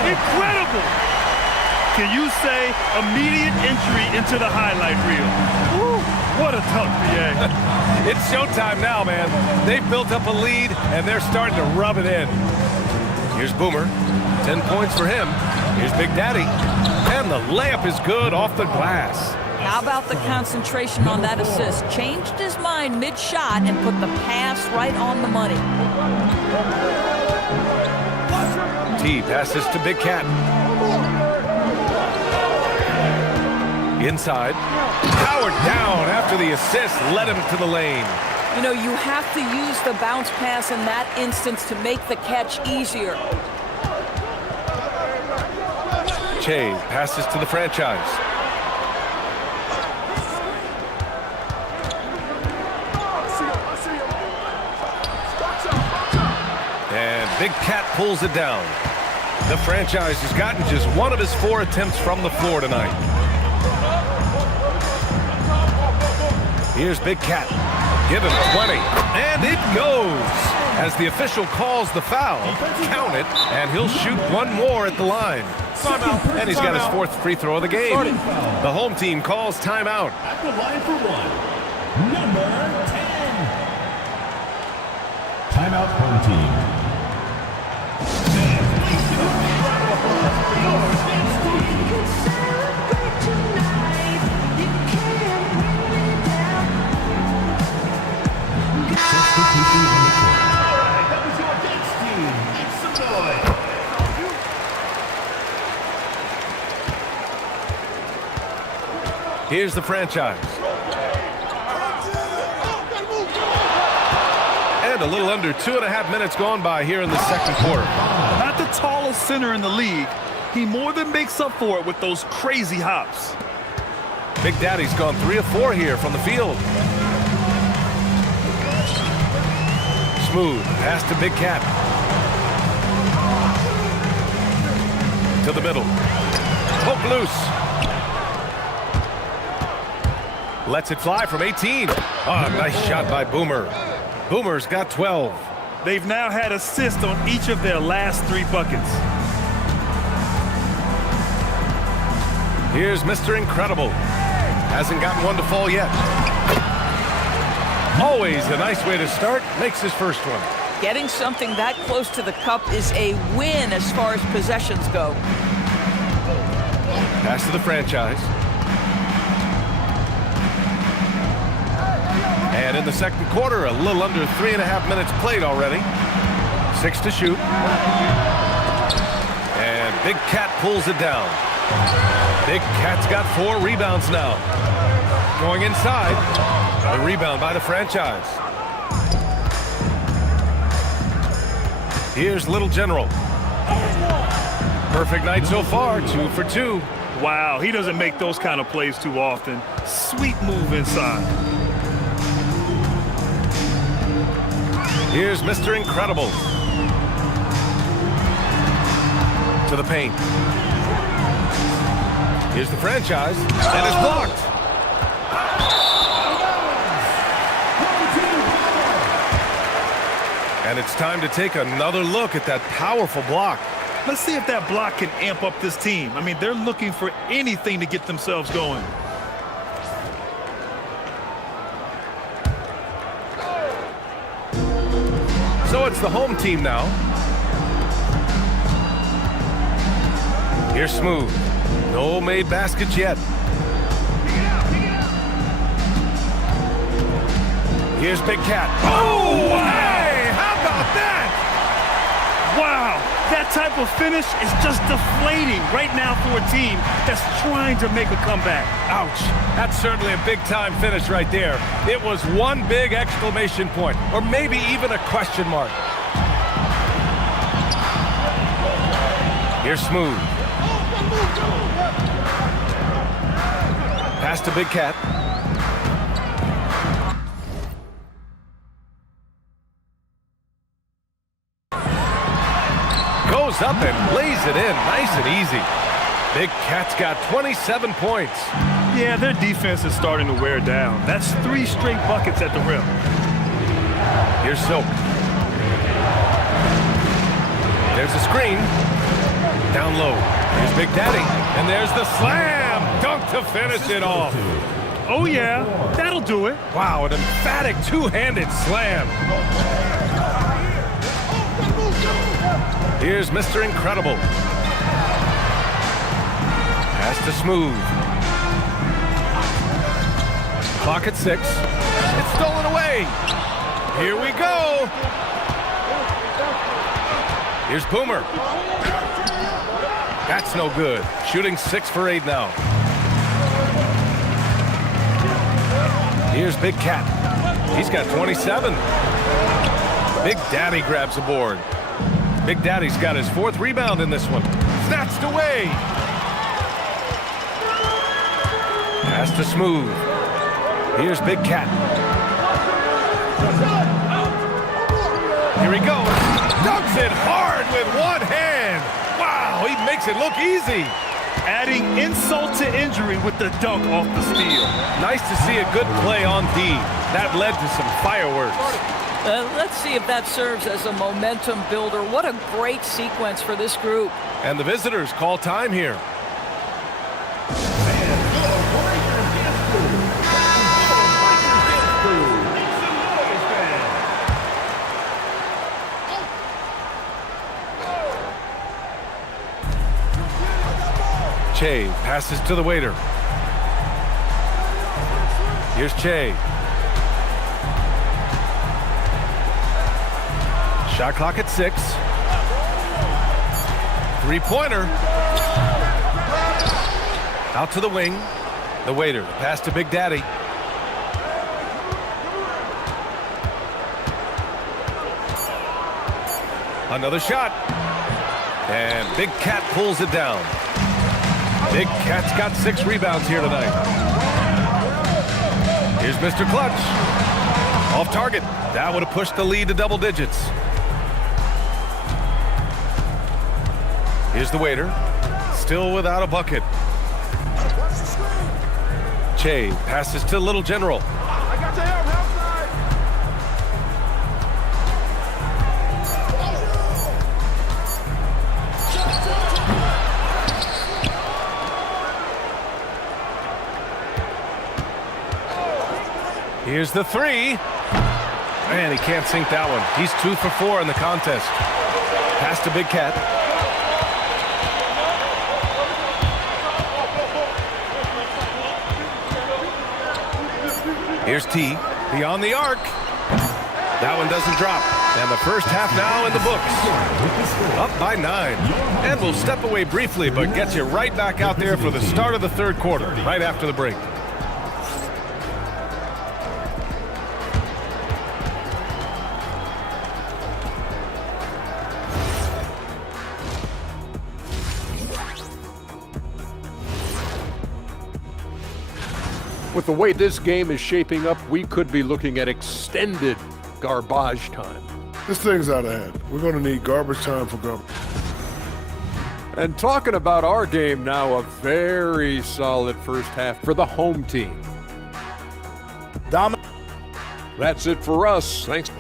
Incredible! Can you say immediate entry into the highlight reel? Woo, what a tough PA. It's showtime now, man. They've built up a lead, and they're starting to rub it in. Here's Boomer. 10 points for him. Here's Big Daddy. And the layup is good off the glass. How about the concentration on that assist? Changed his mind mid-shot and put the pass right on the money. T passes to Big Cat. Inside. Powered down after the assist led him to the lane. You know, you have to use the bounce pass in that instance to make the catch easier. Che passes to the franchise. And Big Cat pulls it down. The franchise has gotten just one of his 4 attempts from the floor tonight. Here's Big Cat. Give him 20. And it goes. As the official calls the foul, count it, and he'll shoot one more at the line. And he's got his 4th free throw of the game. The home team calls timeout. At the line for 1, number 10. Timeout, home team. Here's the franchise. And a little under 2.5 minutes gone by here in the second quarter. Not the tallest center in the league. He more than makes up for it with those crazy hops. Big Daddy's gone 3 of 4 here from the field. Smooth pass to Big Cat. To the middle. Poke loose. Lets it fly from 18. Oh, nice shot by Boomer. Boomer's got 12. They've now had assists on each of their last 3 buckets. Here's Mr. Incredible. Hasn't gotten one to fall yet. Always a nice way to start. Makes his first one. Getting something that close to the cup is a win as far as possessions go. Pass to the franchise. And in the second quarter, a little under 3.5 minutes played already. 6 to shoot. And Big Cat pulls it down. Big Cat's got 4 rebounds now. Going inside. The rebound by the franchise. Here's Little General. Perfect night so far, 2 for 2. Wow, he doesn't make those kind of plays too often. Sweet move inside. Here's Mr. Incredible. To the paint. Here's the franchise, and it's blocked. And it's time to take another look at that powerful block. Let's see if that block can amp up this team. I mean, they're looking for anything to get themselves going. So it's the home team now. Here's Smooth. No made baskets yet. Here's Big Cat. Oh, hey! How about that? Wow, that type of finish is just deflating right now for a team that's trying to make a comeback. Ouch. That's certainly a big-time finish right there. It was one big exclamation point, or maybe even a question mark. Here's Smooth. Pass to Big Cat. Goes up and lays it in nice and easy. Big Cat's got 27 points. Yeah, their defense is starting to wear down. That's 3 straight buckets at the rim. Here's Silk. There's the screen. Down low. Here's Big Daddy. And there's the slam dunk to finish it off. Oh, yeah, that'll do it. Wow, an emphatic two-handed slam. Here's Mr. Incredible. Pass to Smooth. Clock at 6. It's stolen away. Here we go. Here's Boomer. That's no good. Shooting 6 for 8 now. Here's Big Cat. He's got 27. Big Daddy grabs the board. Big Daddy's got his 4th rebound in this one. Snatched away. Pass to Smooth. Here's Big Cat. Here he goes. Dunks it hard with one hand. Wow, he makes it look easy. Adding insult to injury with the dunk off the steal. Nice to see a good play on D. That led to some fireworks. Let's see if that serves as a momentum builder. What a great sequence for this group. And the visitors call time here. Che passes to the waiter. Here's Che. Shot clock at 6. 3-pointer. Out to the wing. The waiter. Pass to Big Daddy. Another shot. And Big Cat pulls it down. Big Cat's got 6 rebounds here tonight. Here's Mr. Clutch. Off target. That would have pushed the lead to double digits. Here's the waiter. Still without a bucket. Che passes to Little General. Here's the 3. Man, he can't sink that one. He's 2 for 4 in the contest. Pass to Big Cat. Here's T. Beyond the arc. That one doesn't drop. And the first half now in the books. Up by 9. And we'll step away briefly, but get you right back out there for the start of the 3rd quarter, right after the break. With the way this game is shaping up, we could be looking at extended garbage time. This thing's out of hand. We're going to need garbage time for garbage. And talking about our game now, a very solid first half for the home team. That's it for us. Thanks.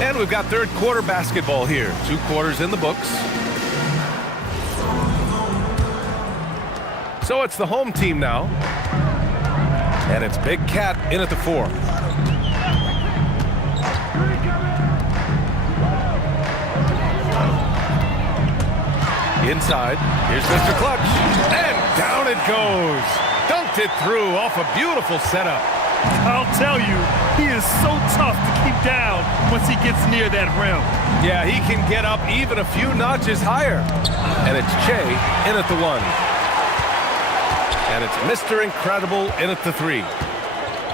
And we've got 3rd quarter basketball here. 2 quarters in the books. So it's the home team now. And it's Big Cat in at the 4. Inside, here's Mr. Clutch, and down it goes. Dunked it through off a beautiful setup. I'll tell you, he is so tough to keep down once he gets near that rim. Yeah, he can get up even a few notches higher. And it's Che in at the 1. And it's Mr. Incredible in at the 3.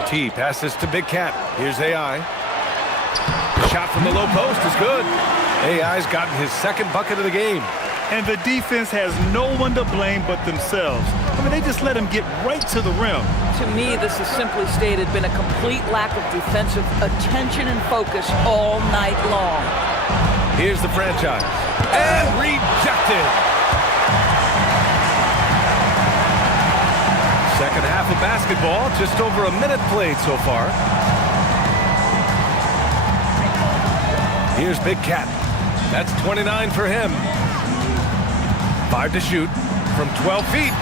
T passes to Big Cat. Here's AI. The shot from the low post is good. AI's gotten his second bucket of the game. And the defense has no one to blame but themselves. I mean, they just let him get right to the rim. To me, this has simply stated been a complete lack of defensive attention and focus all night long. Here's the franchise. And rejected. Second half of basketball, just over a minute played so far. Here's Big Cat. That's 29 for him. 5 to shoot from 12 feet.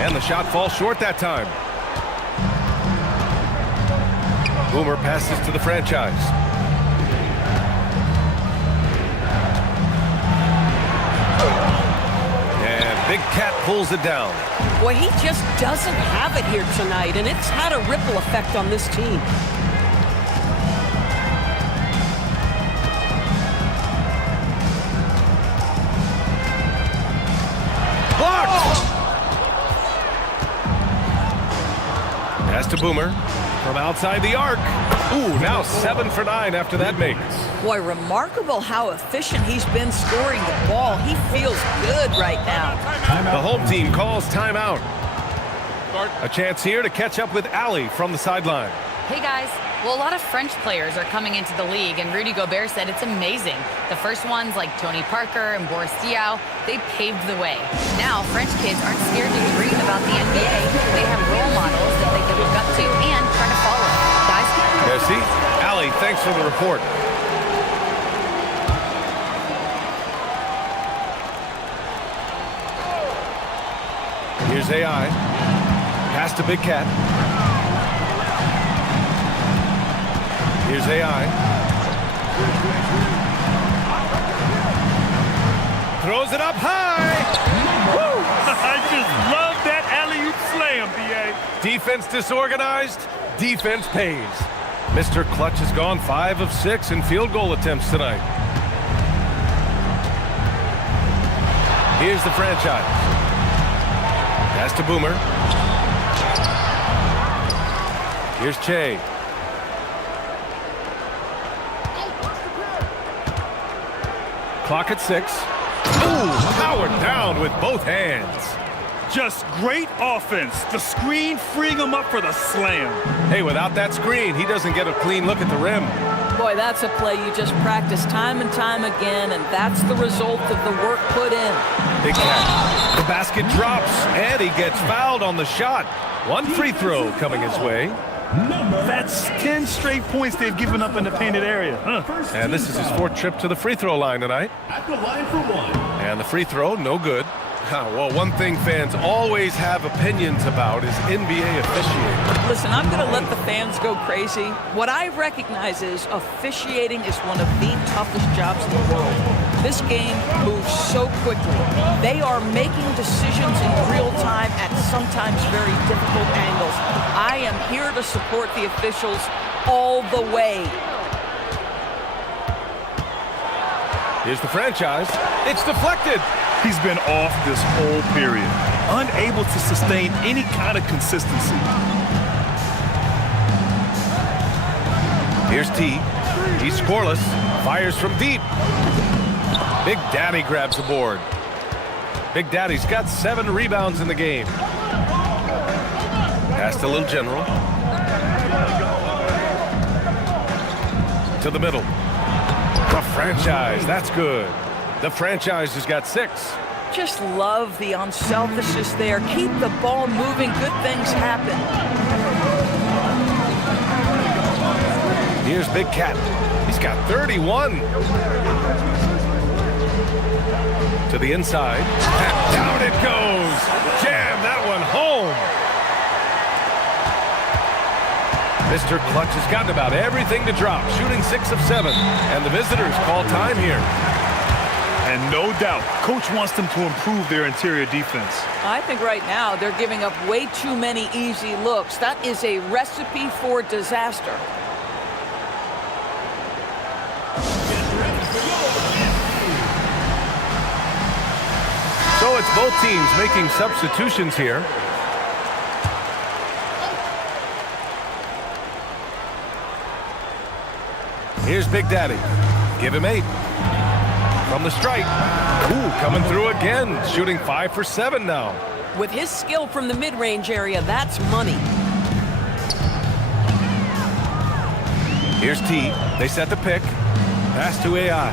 And the shot falls short that time. Boomer passes to the franchise. And Big Cat pulls it down. Boy, he just doesn't have it here tonight, and it's had a ripple effect on this team. Pass to Boomer from outside the arc. Ooh, now 7 for 9 after that make. Boy, remarkable how efficient he's been scoring the ball. He feels good right now. The home team calls timeout. A chance here to catch up with Allie from the sideline. Hey guys, well, a lot of French players are coming into the league, and Rudy Gobert said it's amazing. The first ones, like Tony Parker and Boris Diaw, they paved the way. Now, French kids aren't scared to dream about the NBA. They have role models that they can look up to and try to follow. Guys? Merci. Allie, thanks for the report. Here's AI. Pass to Big Cat. Here's AI. Throws it up high. Woo! I just love that alley-oop slam, B.A. Defense disorganized. Defense pays. Mr. Clutch has gone 5 of 6 in field goal attempts tonight. Here's the franchise. Pass to Boomer. Here's Che. Clock at 6. Ooh, powered down with both hands. Just great offense. The screen freeing him up for the slam. Hey, without that screen, he doesn't get a clean look at the rim. Boy, that's a play you just practice time and time again, and that's the result of the work put in. Big Cat. The basket drops, and he gets fouled on the shot. One free throw coming his way. That's 10 straight points they've given up in the painted area. And this is his 4th trip to the free throw line tonight. At the line for 1. And the free throw, no good. Well, one thing fans always have opinions about is NBA officiating. Listen, I'm going to let the fans go crazy. What I recognize is officiating is one of the toughest jobs in the world. This game moves so quickly. They are making decisions in real time at sometimes very difficult angles. I am here to support the officials all the way. Here's the franchise. It's deflected. He's been off this whole period, unable to sustain any kind of consistency. Here's T. He's scoreless. Fires from deep. Big Daddy grabs the board. Big Daddy's got 7 rebounds in the game. Pass to Little General. To the middle. The franchise. That's good. The franchise has got 6. Just love the unselfishness there. Keep the ball moving. Good things happen. Here's Big Cat. He's got 31. To the inside. And down it goes. Jam that one home. Mr. Clutch has gotten about everything to drop, shooting 6 of 7. And the visitors call time here. And no doubt, Coach wants them to improve their interior defense. I think right now they're giving up way too many easy looks. That is a recipe for disaster. So it's both teams making substitutions here. Here's Big Daddy. Give him 8. From the strike. Ooh, coming through again. Shooting 5 for 7 now. With his skill from the mid-range area, that's money. Here's T. They set the pick. Pass to AI.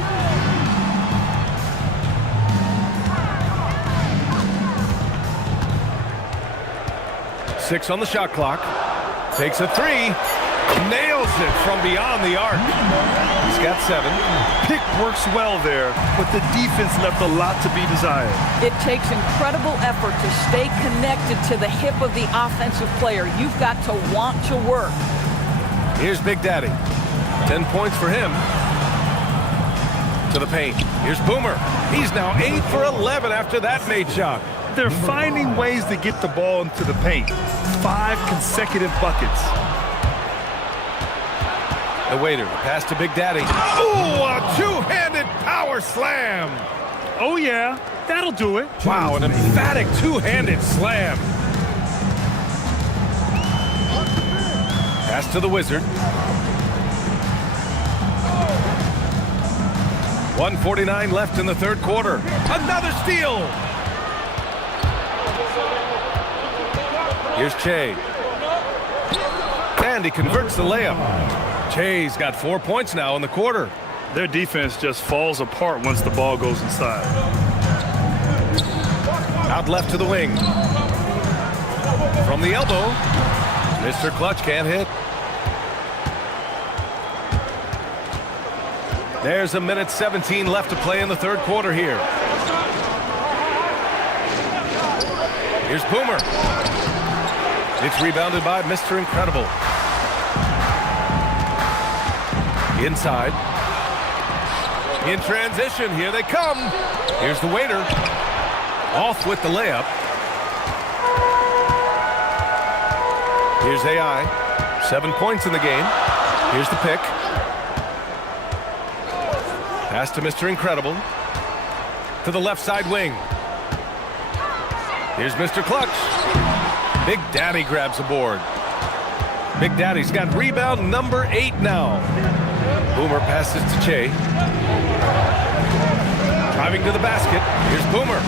Six on the shot clock. Takes a 3. Nails it from beyond the arc. He's got 7. Pick works well there, but the defense left a lot to be desired. It takes incredible effort to stay connected to the hip of the offensive player. You've got to want to work. Here's Big Daddy. 10 points for him. To the paint. Here's Boomer. He's now 8 for 11 after that made shot. They're finding ways to get the ball into the paint. 5 consecutive buckets. The waiter, pass to Big Daddy. Ooh, a two-handed power slam. Oh, yeah, that'll do it. Wow, an emphatic two-handed slam. Pass to the Wizard. 1:49 left in the third quarter. Another steal. Here's Che. And he converts the layup. Che's got 4 points now in the quarter. Their defense just falls apart once the ball goes inside. Out left to the wing. From the elbow. Mr. Clutch can't hit. There's 1:17 left to play in the third quarter here. Here's Boomer. It's rebounded by Mr. Incredible. Inside. In transition, here they come. Here's the waiter. Off with the layup. Here's AI. 7 points in the game. Here's the pick. Pass to Mr. Incredible. To the left side wing. Here's Mr. Clutch. Big Daddy grabs a board. Big Daddy's got rebound number 8 now. Boomer passes to Che. Driving to the basket. Here's Boomer.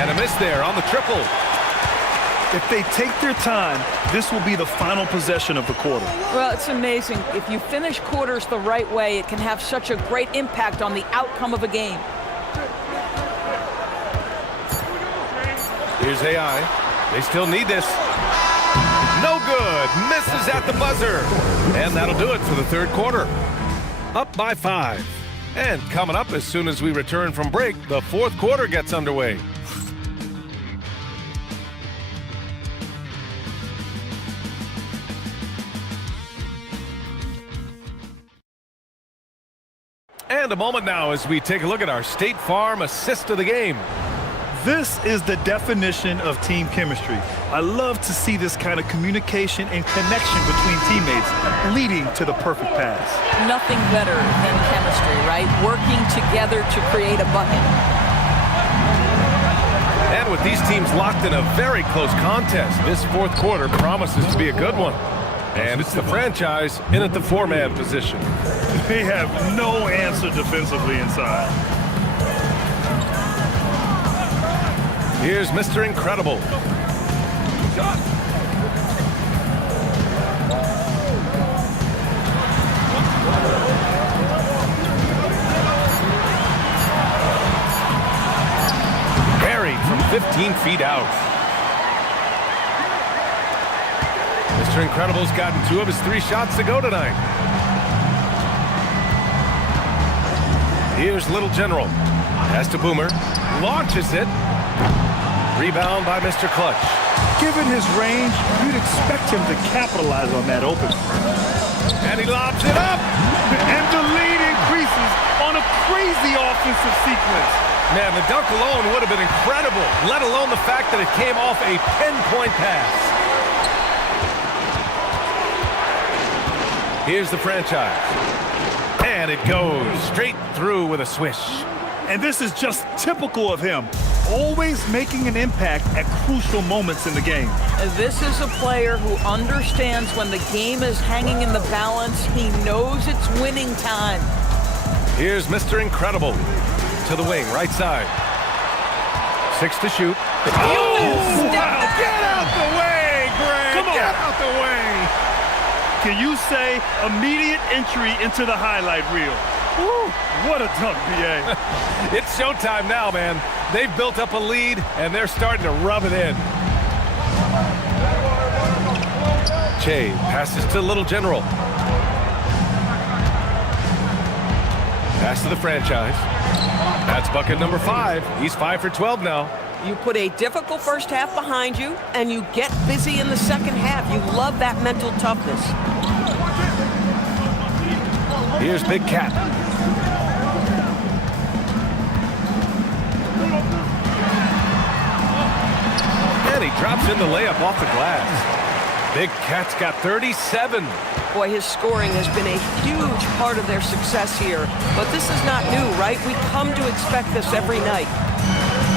And a miss there on the triple. If they take their time, this will be the final possession of the quarter. Well, it's amazing. If you finish quarters the right way, it can have such a great impact on the outcome of a game. Here's AI. They still need this. No good. Misses at the buzzer. And that'll do it for the third quarter. Up by 5. And coming up as soon as we return from break, the fourth quarter gets underway. And a moment now as we take a look at our State Farm assist of the game. This is the definition of team chemistry. I love to see this kind of communication and connection between teammates leading to the perfect pass. Nothing better than chemistry, right? Working together to create a bucket. And with these teams locked in a very close contest, this fourth quarter promises to be a good one. And it's the franchise in at the 4-man position. They have no answer defensively inside. Here's Mr. Incredible. Buried from 15 feet out. Mr. Incredible's gotten 2 of his 3 shots to go tonight. Here's Little General. Pass to Boomer. Launches it. Rebound by Mr. Clutch. Given his range, you'd expect him to capitalize on that open. And he lobs it up. And the lead increases on a crazy offensive sequence. Man, the dunk alone would have been incredible, let alone the fact that it came off a pinpoint pass. Here's the franchise. And it goes straight through with a swish. And this is just typical of him, always making an impact at crucial moments in the game. This is a player who understands when the game is hanging in the balance. He knows it's winning time. Here's Mr. Incredible to the wing, right side. 6 to shoot. Oh, wow. Get out the way, Greg! Come on. Get out the way! Can you say immediate entry into the highlight reel? Woo, what a dunk, BA. It's showtime now, man. They've built up a lead, and they're starting to rub it in. Che passes to Little General. Pass to the franchise. That's bucket number 5. He's 5 for 12 now. You put a difficult first half behind you, and you get busy in the second half. You love that mental toughness. Here's Big Cat. And he drops in the layup off the glass. Big Cat's got 37. Boy, his scoring has been a huge part of their success here. But this is not new, right? We come to expect this every night.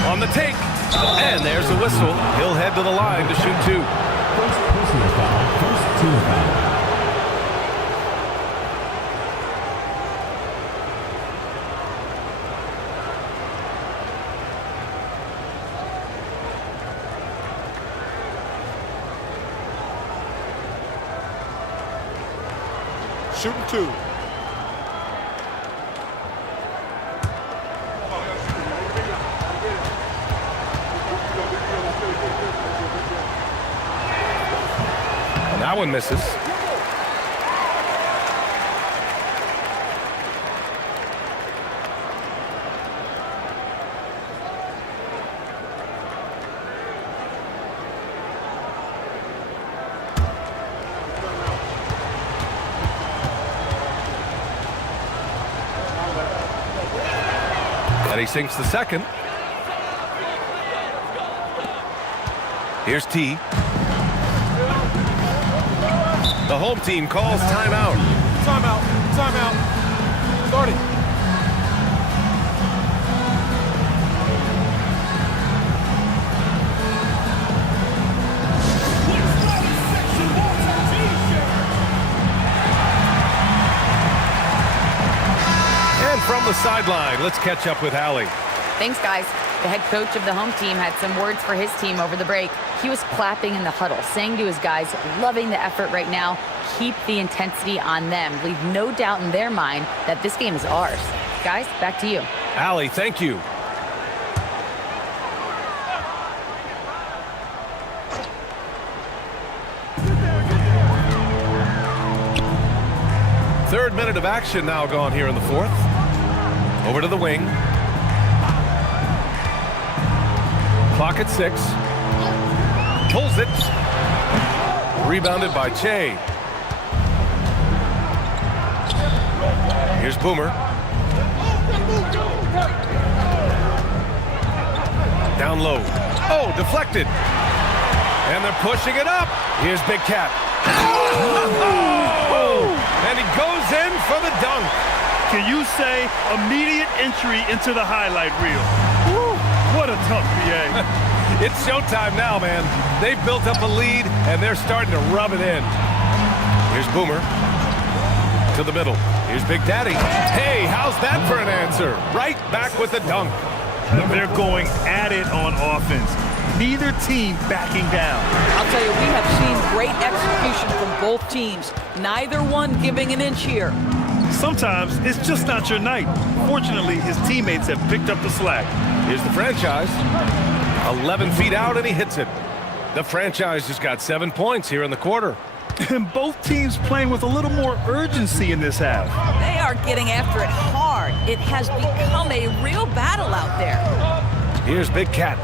On the take. And there's the whistle. He'll head to the line to shoot 2. First personal foul. First team foul. Shooting 2. And that one misses. And he sinks the second. Here's T. The home team calls timeout. Timeout. Timeout. Starting. And from the sideline, let's catch up with Allie. Thanks, guys. The head coach of the home team had some words for his team over the break. He was clapping in the huddle, saying to his guys, loving the effort right now, keep the intensity on them. Leave no doubt in their mind that this game is ours. Guys, back to you. Allie, thank you. Third minute of action now gone here in the 4th. Over to the wing. Clock at 6. Pulls it. Rebounded by Che. Here's Boomer. Down low. Oh, deflected. And they're pushing it up. Here's Big Cat. Oh! And he goes in for the dunk. Can you say immediate entry into the highlight reel? Woo, what a dunk, BA. It's showtime now, man. They've built up a lead, and they're starting to rub it in. Here's Boomer. To the middle. Here's Big Daddy. Hey, how's that for an answer? Right back with the dunk. They're going at it on offense. Neither team backing down. I'll tell you, we have seen great execution from both teams. Neither one giving an inch here. Sometimes it's just not your night. Fortunately, his teammates have picked up the slack. Here's the franchise. 11 feet out, and he hits it. The franchise just got 7 points here in the quarter. And both teams playing with a little more urgency in this half. They are getting after it hard. It has become a real battle out there. Here's Big Cat.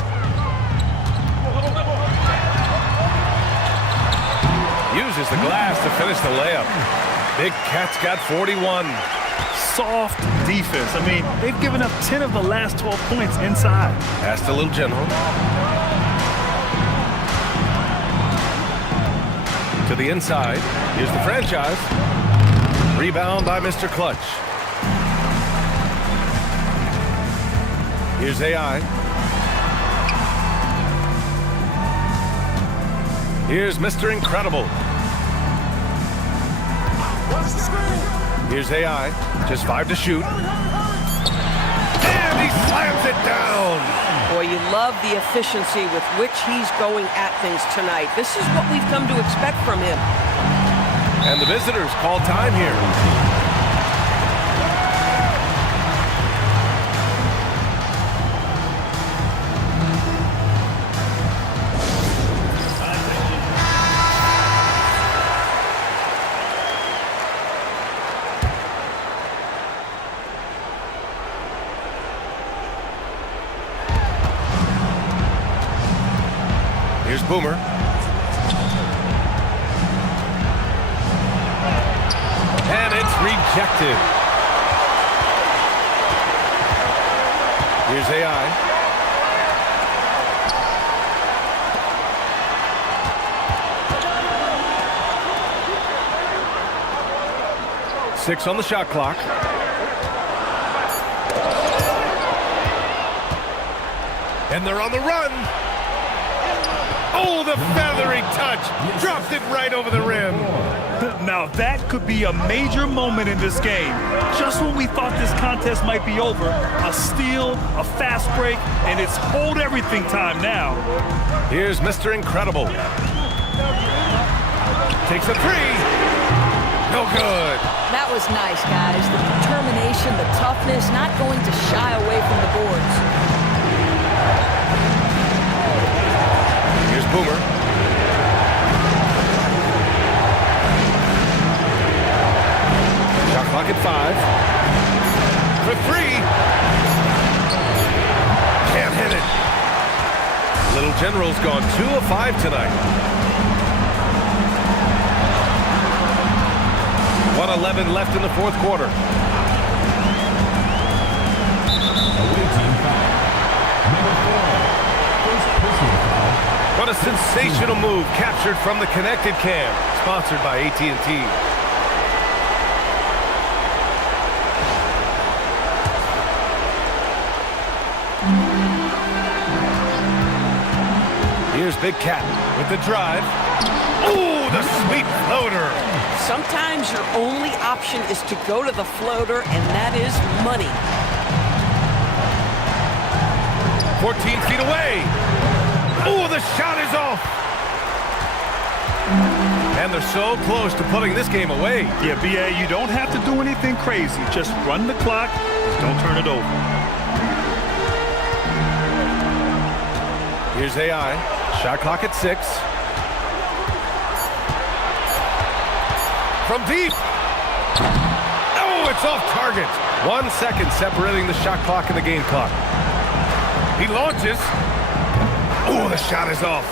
Uses the glass to finish the layup. Big Cat's got 41. Soft defense. I mean, they've given up 10 of the last 12 points inside. Past a little general. To the inside. Here's the franchise. Rebound by Mr. Clutch. Here's AI. Here's Mr. Incredible. Here's AI. Just 5 to shoot. And he slams it down. Boy, you love the efficiency with which he's going at things tonight. This is what we've come to expect from him. And the visitors call time here. Here's Boomer. And it's rejected. Here's AI. Six on the shot clock. And they're on the run. Oh, the feathery touch. Dropped it right over the rim. Now that could be a major moment in this game. Just when we thought this contest might be over, a steal, a fast break, and it's hold everything time now. Here's Mr. Incredible. Takes a three. No good. That was nice, guys. The determination, the toughness, not going to shy away from the boards. Here's Boomer. Shot clock at 5. For 3. Can't hit it. Little General's gone 2 of 5 tonight. 1:11 left in the fourth quarter. Away team foul. Number 4. First personal foul. What a sensational move captured from the connected cam, sponsored by AT&T. Here's Big Cat with the drive. Ooh, the sweet floater. Sometimes your only option is to go to the floater, and that is money. 14 feet away. Oh, the shot is off. And they're so close to putting this game away. Yeah, B.A., you don't have to do anything crazy. Just run the clock. Don't turn it over. Here's AI. Shot clock at 6. From deep. Oh, it's off target. 1 second separating the shot clock and the game clock. He launches. Oh, the shot is off.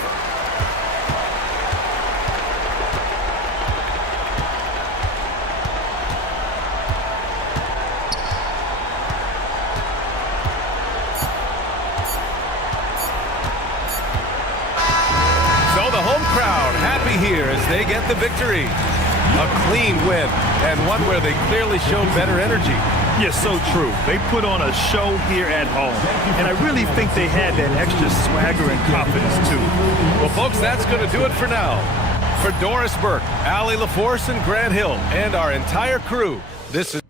So the home crowd happy here as they get the victory. A clean win, and one where they clearly showed better energy. Yes, so true. They put on a show here at home, and I really think they had that extra swagger and confidence, too. Well, folks, that's going to do it for now. For Doris Burke, Allie LaForce, and Grant Hill, and our entire crew, this is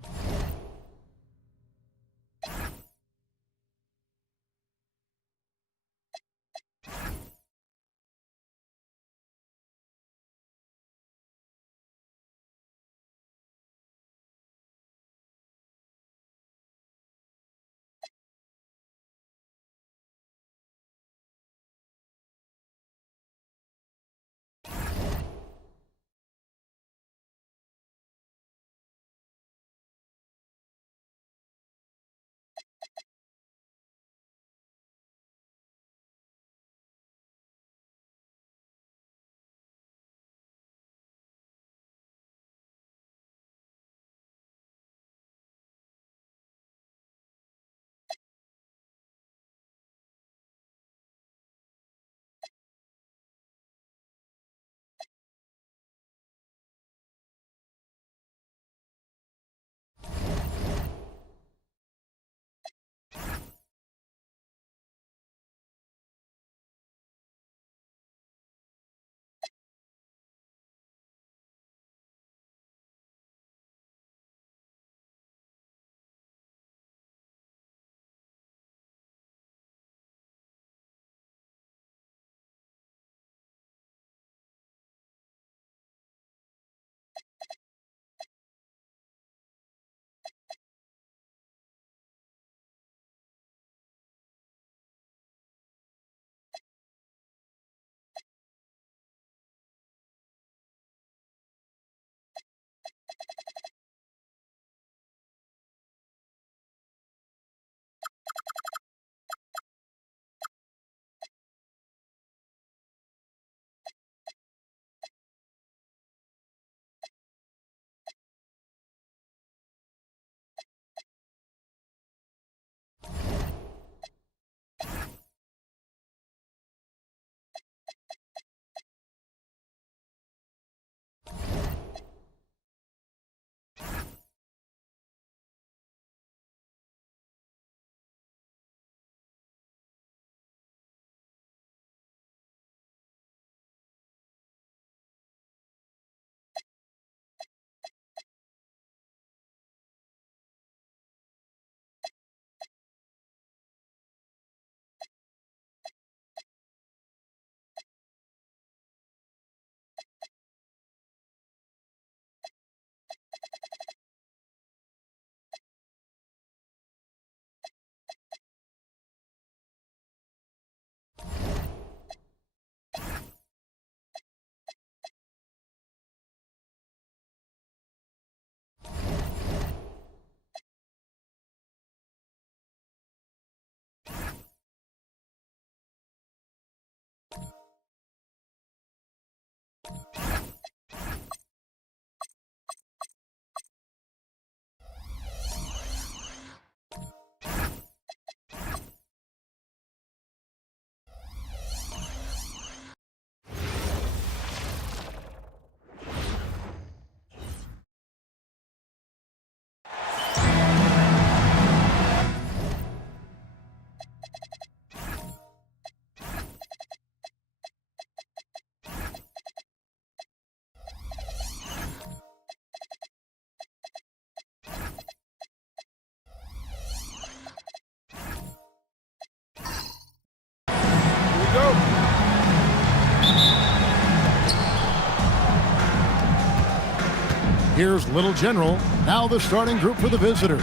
Here's Little General. Now the starting group for the visitors.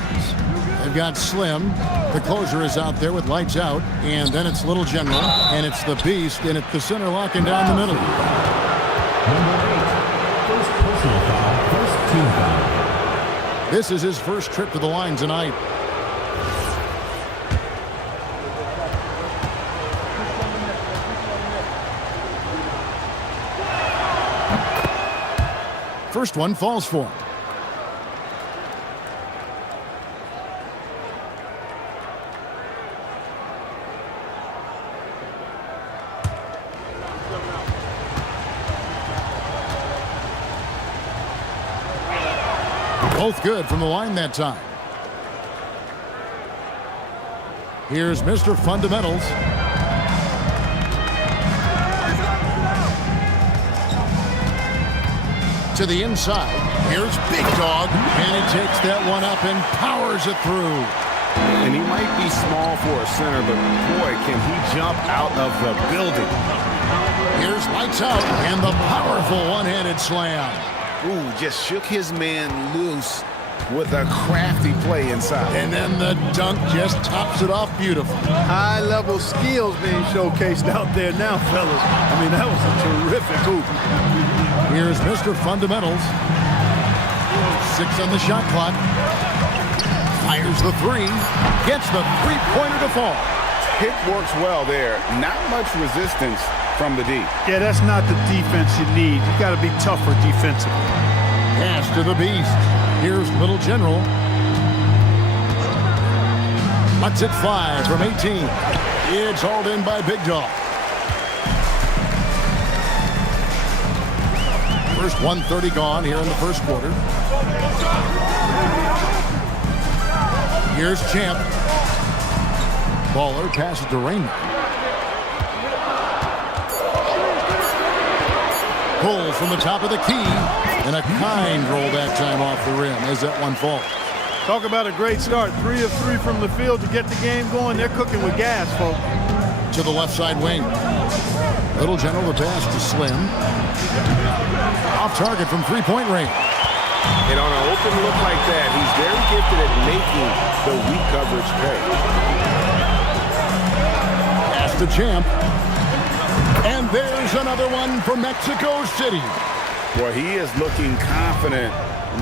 They've got Slim. The closer is out there with lights out. And then it's Little General. And it's the Beast in at the center, locking down the middle. Number 8, first personal foul, first team foul. This is his first trip to the line tonight. First one falls for him. Both good from the line that time. Here's Mr. Fundamentals. To the inside. Here's Big Dog. And he takes that one up and powers it through. And he might be small for a center, but boy, can he jump out of the building. Here's lights out and the powerful one-handed slam. Ooh, just shook his man loose with a crafty play inside. And then the dunk just tops it off beautifully. High-level skills being showcased out there now, fellas. I mean, that was a terrific hoop. Here's Mr. Fundamentals. 6 on the shot clock. Fires the three. Gets the three-pointer to fall. Hit works well there. Not much resistance from the D. Yeah, that's not the defense you need. You got to be tougher defensively. Pass to the Beast. Here's Little General. Lets it fly from 18. It's hauled in by Big Dog. First 1:30 gone here in the first quarter. Here's Champ. Baller passes to Raymond. Pulls from the top of the key. And a kind roll that time off the rim as that one falls. Talk about a great start. 3 of 3 from the field to get the game going. They're cooking with gas, folks. To the left side wing. Little General, the pass to Slim. Off target from three-point range. And on an open look like that, he's very gifted at making the weak coverage pay. Pass to Champ. And there's another one for Mexico City. Boy, he is looking confident.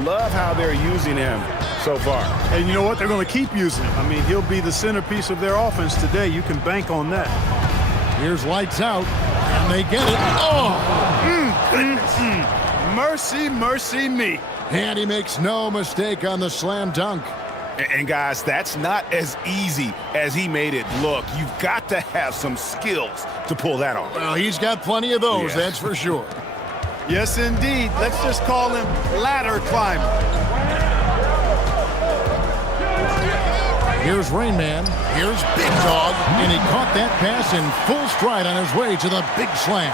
Love how they're using him so far. And you know what? They're going to keep using him. I mean, he'll be the centerpiece of their offense today. You can bank on that. Here's lights out. And they get it. Oh! Mercy, mercy me. And he makes no mistake on the slam dunk. And guys, that's not as easy as he made it look. You've got to have some skills to pull that off. Well, he's got plenty of those, Yeah. that's for sure. Yes, indeed. Let's just call him ladder climber. Here's Rain Man. Here's Big Dog. And he caught that pass in full stride on his way to the big slam.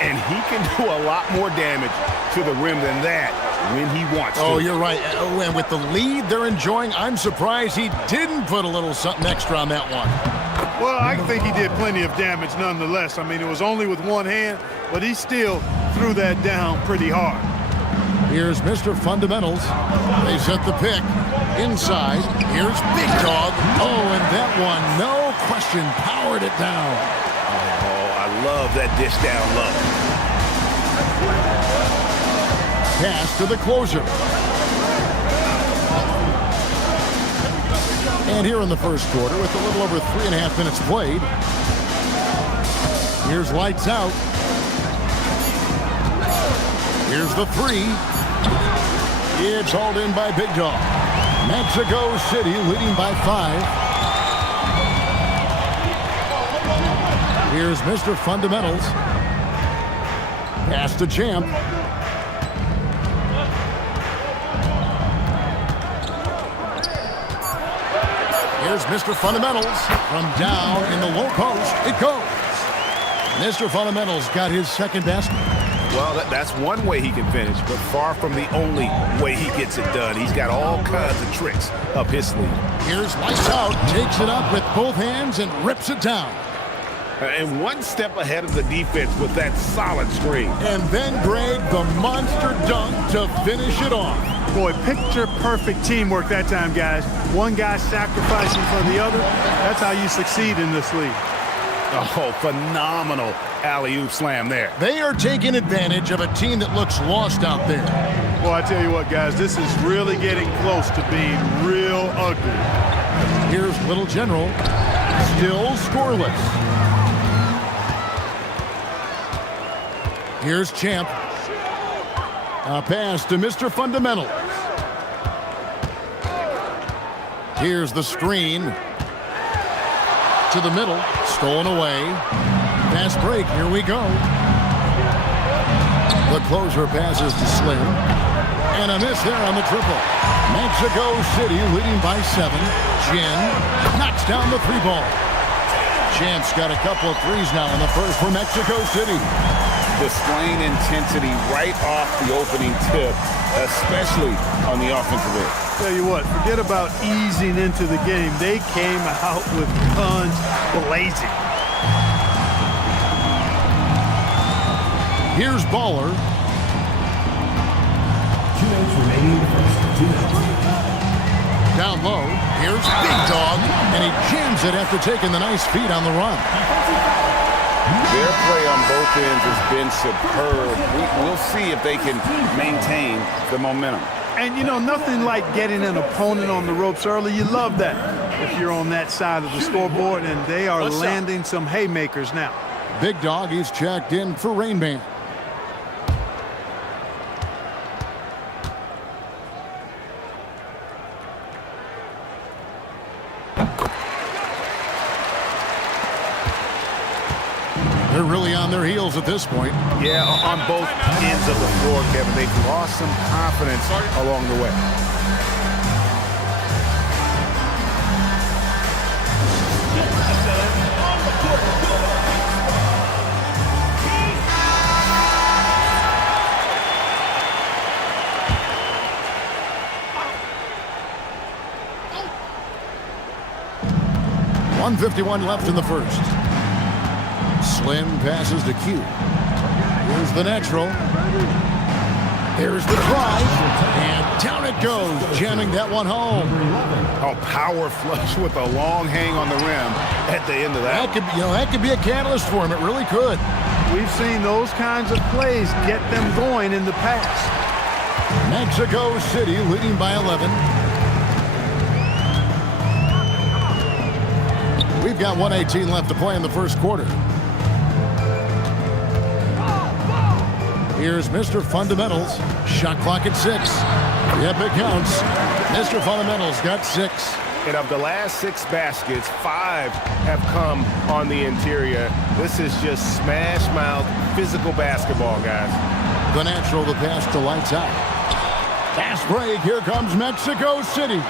And he can do a lot more damage to the rim than that when he wants to. Oh, you're right. And with the lead they're enjoying, I'm surprised he didn't put a little something extra on that one. Well, I think he did plenty of damage nonetheless. I mean, it was only with one hand, but he still threw that down pretty hard. Here's Mr. Fundamentals. They set the pick. Inside. Here's Big Dog. Oh, and that one, no question, powered it down. Oh, I love that dish down low. Pass to the closer. And here in the first quarter, with a little over 3.5 minutes played, here's lights out. Here's the three. It's hauled in by Big Dog. Mexico City leading by 5. Here's Mr. Fundamentals. Pass to Champ. Here's Mr. Fundamentals. From down in the low post, it goes. Mr. Fundamentals got his second basket. Well, that's one way he can finish, but far from the only way he gets it done. He's got all kinds of tricks up his sleeve. Here's lights out. Takes it up with both hands and rips it down. And one step ahead of the defense with that solid screen. And then, Greg, the monster dunk to finish it off. Boy, picture-perfect teamwork that time, guys. One guy sacrificing for the other. That's how you succeed in this league. Oh, phenomenal alley-oop slam there. They are taking advantage of a team that looks lost out there. Well, I tell you what, guys, this is really getting close to being real ugly. Here's Little General, still scoreless. Here's Champ. A pass to Mr. Fundamentals. Here's the screen. To the middle, stolen away. Fast break, here we go. The closer passes to Slim. And a miss there on the triple. Mexico City leading by 7. Jin knocks down the 3-ball. Champ's got a couple of threes now in the first for Mexico City. Displaying intensity right off the opening tip, especially on the offensive end. Tell you what, forget about easing into the game. They came out with guns blazing. Here's Baller. 2 minutes remaining in the first. 2 minutes. Down low, here's Big Dog, and he jams it after taking the nice feed on the run. Their play on both ends has been superb. We'll see if they can maintain the momentum. And, you know, nothing like getting an opponent on the ropes early. You love that if you're on that side of the scoreboard, and they are landing some haymakers now. Big Dog, he's checked in for Rain Man. They're really on their heels at this point. Yeah, on both ends of the floor, Kevin. They've lost some confidence along the way. .151 left in the first. Slim passes to Q. Here's the natural. There's the drive. And down it goes, jamming that one home. Oh, power flush with a long hang on the rim at the end of that. That could be a catalyst for him. It really could. We've seen those kinds of plays get them going in the past. Mexico City leading by 11. We've got 1:18 left to play in the first quarter. Here's Mr. Fundamentals. Shot clock at 6. Yep, it counts. Mr. Fundamentals got 6. And of the last 6 baskets, 5 have come on the interior. This is just smash mouth physical basketball, guys. The natural, the pass to lights out. Fast break. Here comes Mexico City.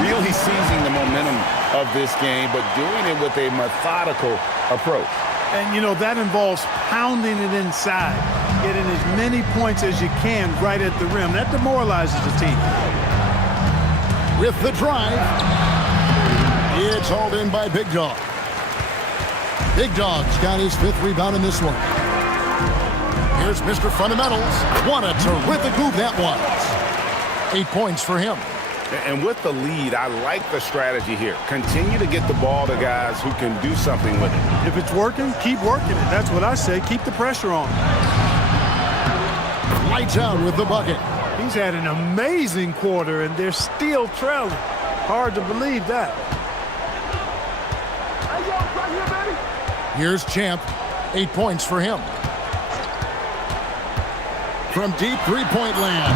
Really seizing the momentum of this game, but doing it with a methodical approach. And, you know, that involves pounding it inside, getting as many points as you can right at the rim. That demoralizes the team. With the drive, it's hauled in by Big Dog. Big Dog's got his 5th rebound in this one. Here's Mr. Fundamentals. What a terrific move that was. 8 points for him. And with the lead, I like the strategy here. Continue to get the ball to guys who can do something with it. If it's working, keep working it. That's what I say. Keep the pressure on. Lights out with the bucket. He's had an amazing quarter, and they're still trailing. Hard to believe that. Here's Champ. 8 points for him. From deep three-point land.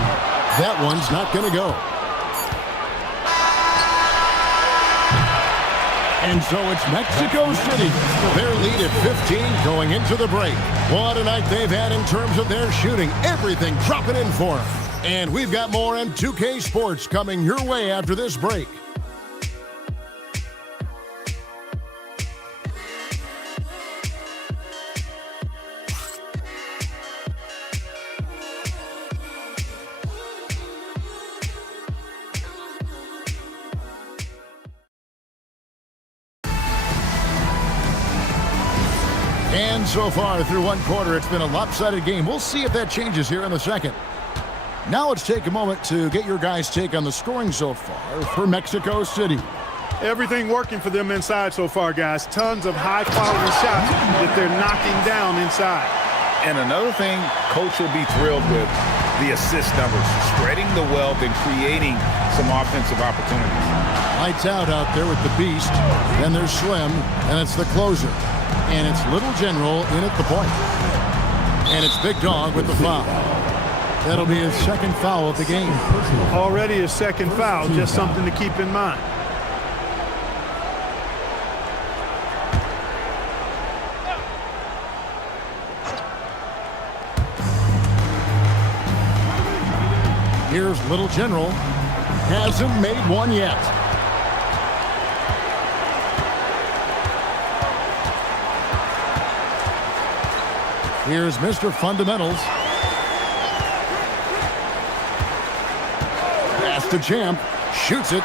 That one's not going to go. And so it's Mexico City. Their lead at 15 going into the break. What a night they've had in terms of their shooting. Everything dropping in for them. And we've got more M2K Sports coming your way after this break. And so far through one quarter, it's been a lopsided game. We'll see if that changes here in the second. Now let's take a moment to get your guys' take on the scoring so far for Mexico City. Everything working for them inside so far, guys. Tons of high-quality shots that they're knocking down inside. And another thing, Coach will be thrilled with the assist numbers, spreading the wealth and creating some offensive opportunities. Lights out there with the Beast. Then there's Slim, and it's the closer. And it's Little General in at the point. And it's Big Dog with the foul. That'll be his second foul of the game. Already his second foul, just something to keep in mind. Here's Little General. Hasn't made one yet. Here's Mr. Fundamentals. Pass to Champ. Shoots it.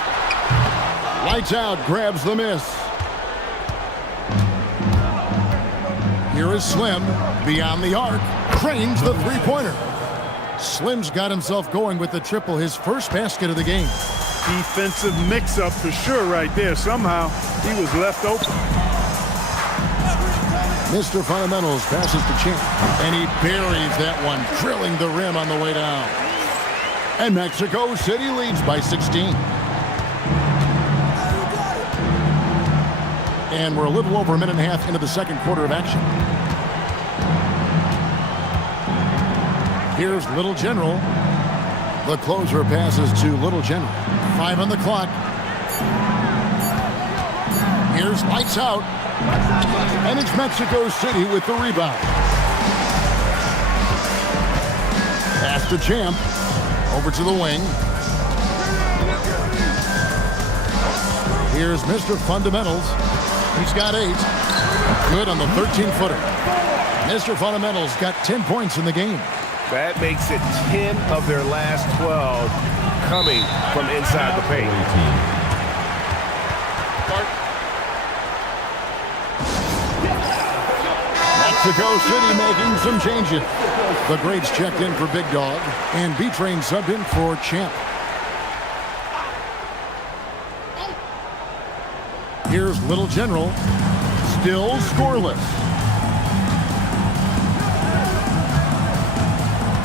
Lights out. Grabs the miss. Here is Slim. Beyond the arc. Cranes the three-pointer. Slim's got himself going with the triple, his first basket of the game. Defensive mix-up for sure right there. Somehow he was left open. Mr. Fundamentals passes to Champ, and he buries that one, drilling the rim on the way down. And Mexico City leads by 16. And we're a little over a minute and a half into the second quarter of action. Here's Little General. The closer passes to Little General. 5 on the clock. Here's Lights Out. And it's Mexico City with the rebound. Pass to Champ. Over to the wing. Here's Mr. Fundamentals. He's got 8. Good on the 13-footer. Mr. Fundamentals got 10 points in the game. That makes it 10 of their last 12 coming from inside the paint. Mexico City making some changes. The Greats checked in for Big Dog, and B-Train subbed in for Champ. Here's Little General, still scoreless.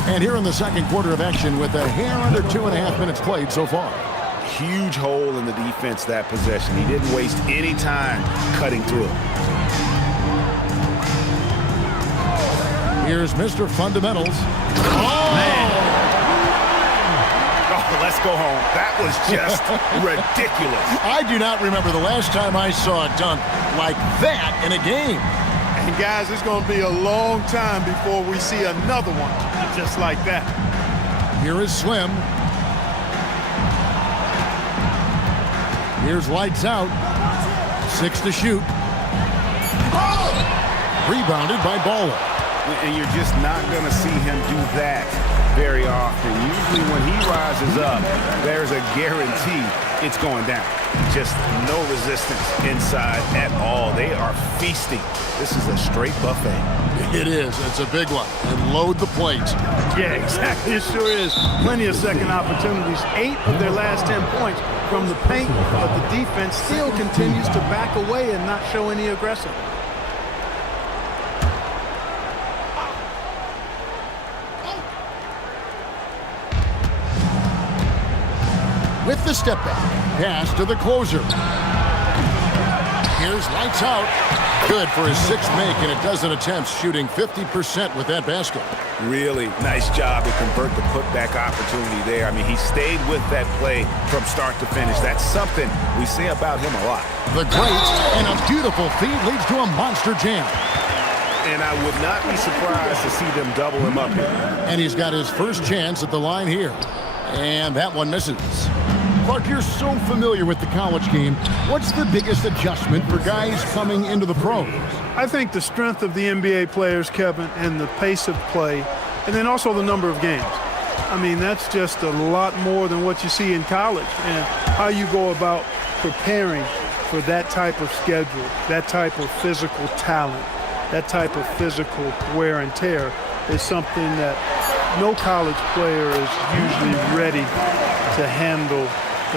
And here in the second quarter of action with a hair under 2.5 minutes played so far. Huge hole in the defense that possession. He didn't waste any time cutting through it. Here's Mr. Fundamentals. Oh, man. Oh, let's go home. That was just ridiculous. I do not remember the last time I saw a dunk like that in a game. And guys, it's going to be a long time before we see another one just like that. Here is Slim. Here's Lights Out. 6 to shoot. Rebounded by Baller. And you're just not going to see him do that very often. Usually when he rises up, there's a guarantee it's going down. Just no resistance inside at all. They are feasting. This is a straight buffet. It is. It's a big one. And load the plate. Yeah, exactly. It sure is. Plenty of second opportunities. 8 of their last 10 points from the paint, but the defense still continues to back away and not show any aggression. With the step back, pass to the closer. Here's Lights Out. Good for his 6th make in a dozen attempts, shooting 50% with that basket. Really nice job to convert the putback opportunity there. I mean, he stayed with that play from start to finish. That's something we say about him a lot. The Greats, and a beautiful feed leads to a monster jam. And I would not be surprised to see them double him up here. And he's got his first chance at the line here. And that one misses. Clark, you're so familiar with the college game. What's the biggest adjustment for guys coming into the pros? I think the strength of the NBA players, Kevin, and the pace of play, and then also the number of games. I mean, that's just a lot more than what you see in college, and how you go about preparing for that type of schedule, that type of physical talent. that type of physical wear and tear is something that no college player is usually ready to handle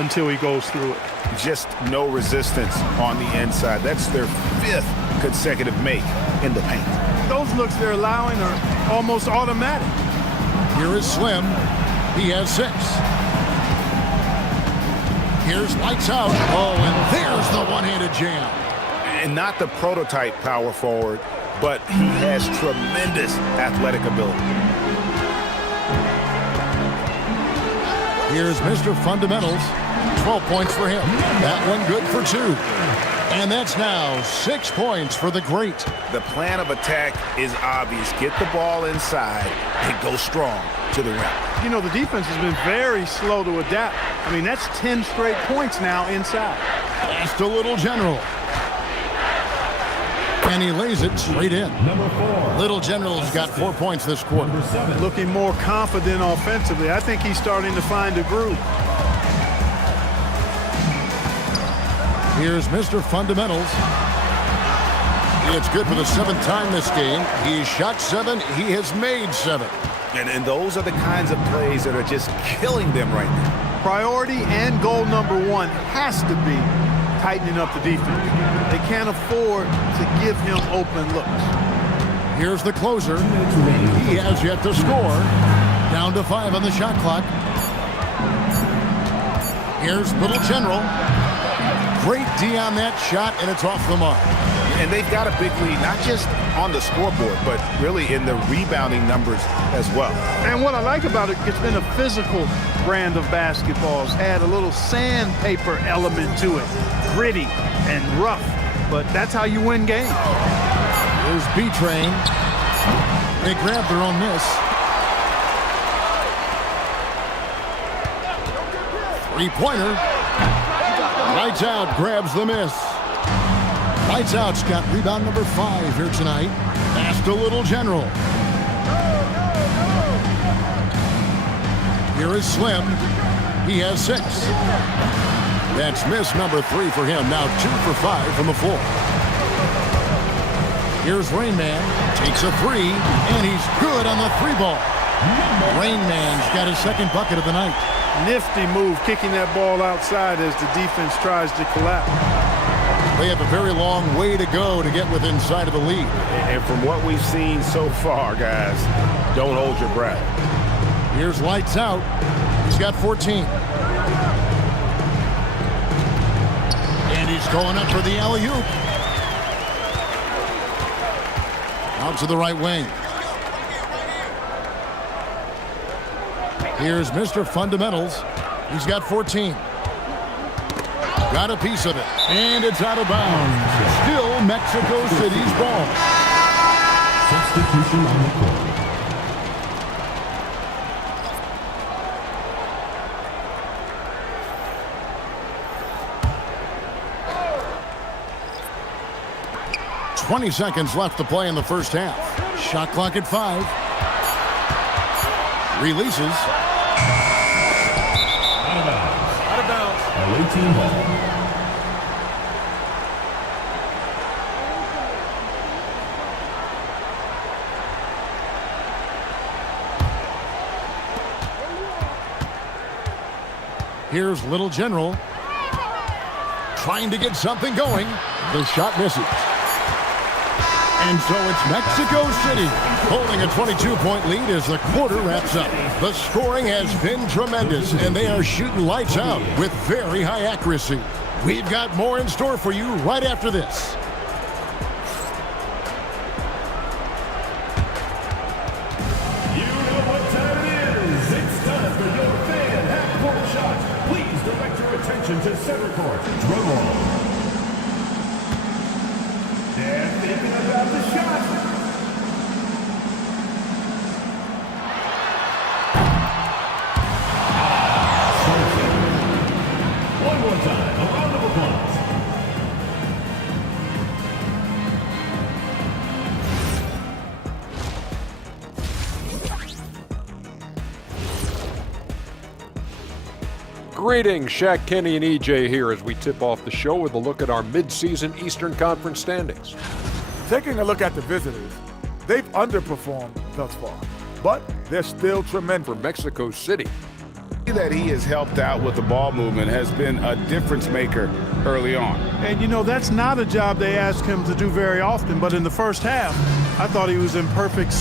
until he goes through it. Just no resistance on the inside. That's their 5th consecutive make in the paint. Those looks they're allowing are almost automatic. Here is Slim. He has 6. Here's lights out. Oh, and there's the one-handed jam. And not the prototype power forward, but he has tremendous athletic ability. Here's Mr. Fundamentals. 12 points for him. That one good for 2. And that's now 6 points for the great. The plan of attack is obvious. Get the ball inside and go strong to the rim. You know, the defense has been very slow to adapt. I mean, that's 10 straight points now inside. Past a little general. And he lays it straight in. Number 4. Little General's got 4 points this quarter. Looking more confident offensively. I think he's starting to find a groove. Here's Mr. Fundamentals. It's good for the 7th time this game. He's shot 7. He has made 7. And those are the kinds of plays that are just killing them right now. Priority and goal number 1 has to be tightening up the defense. They can't afford to give him open looks. Here's the closer. He has yet to score. Down to 5 on the shot clock. Here's Little General. Great D on that shot, and it's off the mark. And they've got a big lead, not just on the scoreboard, but really in the rebounding numbers as well. And what I like about it, it's been a physical brand of basketballs. Add a little sandpaper element to it. Gritty and rough, but that's how you win games. Here's B-Train. They grab their own miss. 3-pointer. Lights Out grabs the miss. Lights Out's got rebound number 5 here tonight. Past a Little General. Here is Slim. He has 6. That's miss number 3 for him. Now 2 for 5 from the floor. Here's Rain Man. Takes a 3, and he's good on the 3-ball. Rain Man's got his 2nd bucket of the night. Nifty move, kicking that ball outside as the defense tries to collapse. They have a very long way to go to get within sight of the lead. And from what we've seen so far, guys, don't hold your breath. Here's Lights Out. He's got 14. And he's going up for the alley-oop. Out to the right wing. Here's Mr. Fundamentals. He's got 14. Got a piece of it. And it's out of bounds. Still Mexico City's ball. Substitution on the court. .20 seconds left to play in the first half. Shot clock at 5. Releases. Out of bounds. Away team ball. Here's Little General. Trying to get something going. The shot misses. And so it's Mexico City holding a 22-point lead as the quarter wraps up. The scoring has been tremendous, and they are shooting lights out with very high accuracy. We've got more in store for you right after this. You know what time it is. It's time for your fan half-court shot. Please direct your attention to center court. Drum roll. They're thinking about the shot. One more time, a round of applause. Greetings, Shaq, Kenny, and EJ here as we tip off the show with a look at our mid-season Eastern Conference standings. Taking a look at the visitors, they've underperformed thus far, but they're still tremendous. For Mexico City. That he has helped out with the ball movement has been a difference maker early on. And, you know, that's not a job they ask him to do very often, but in the first half, I thought he was in perfect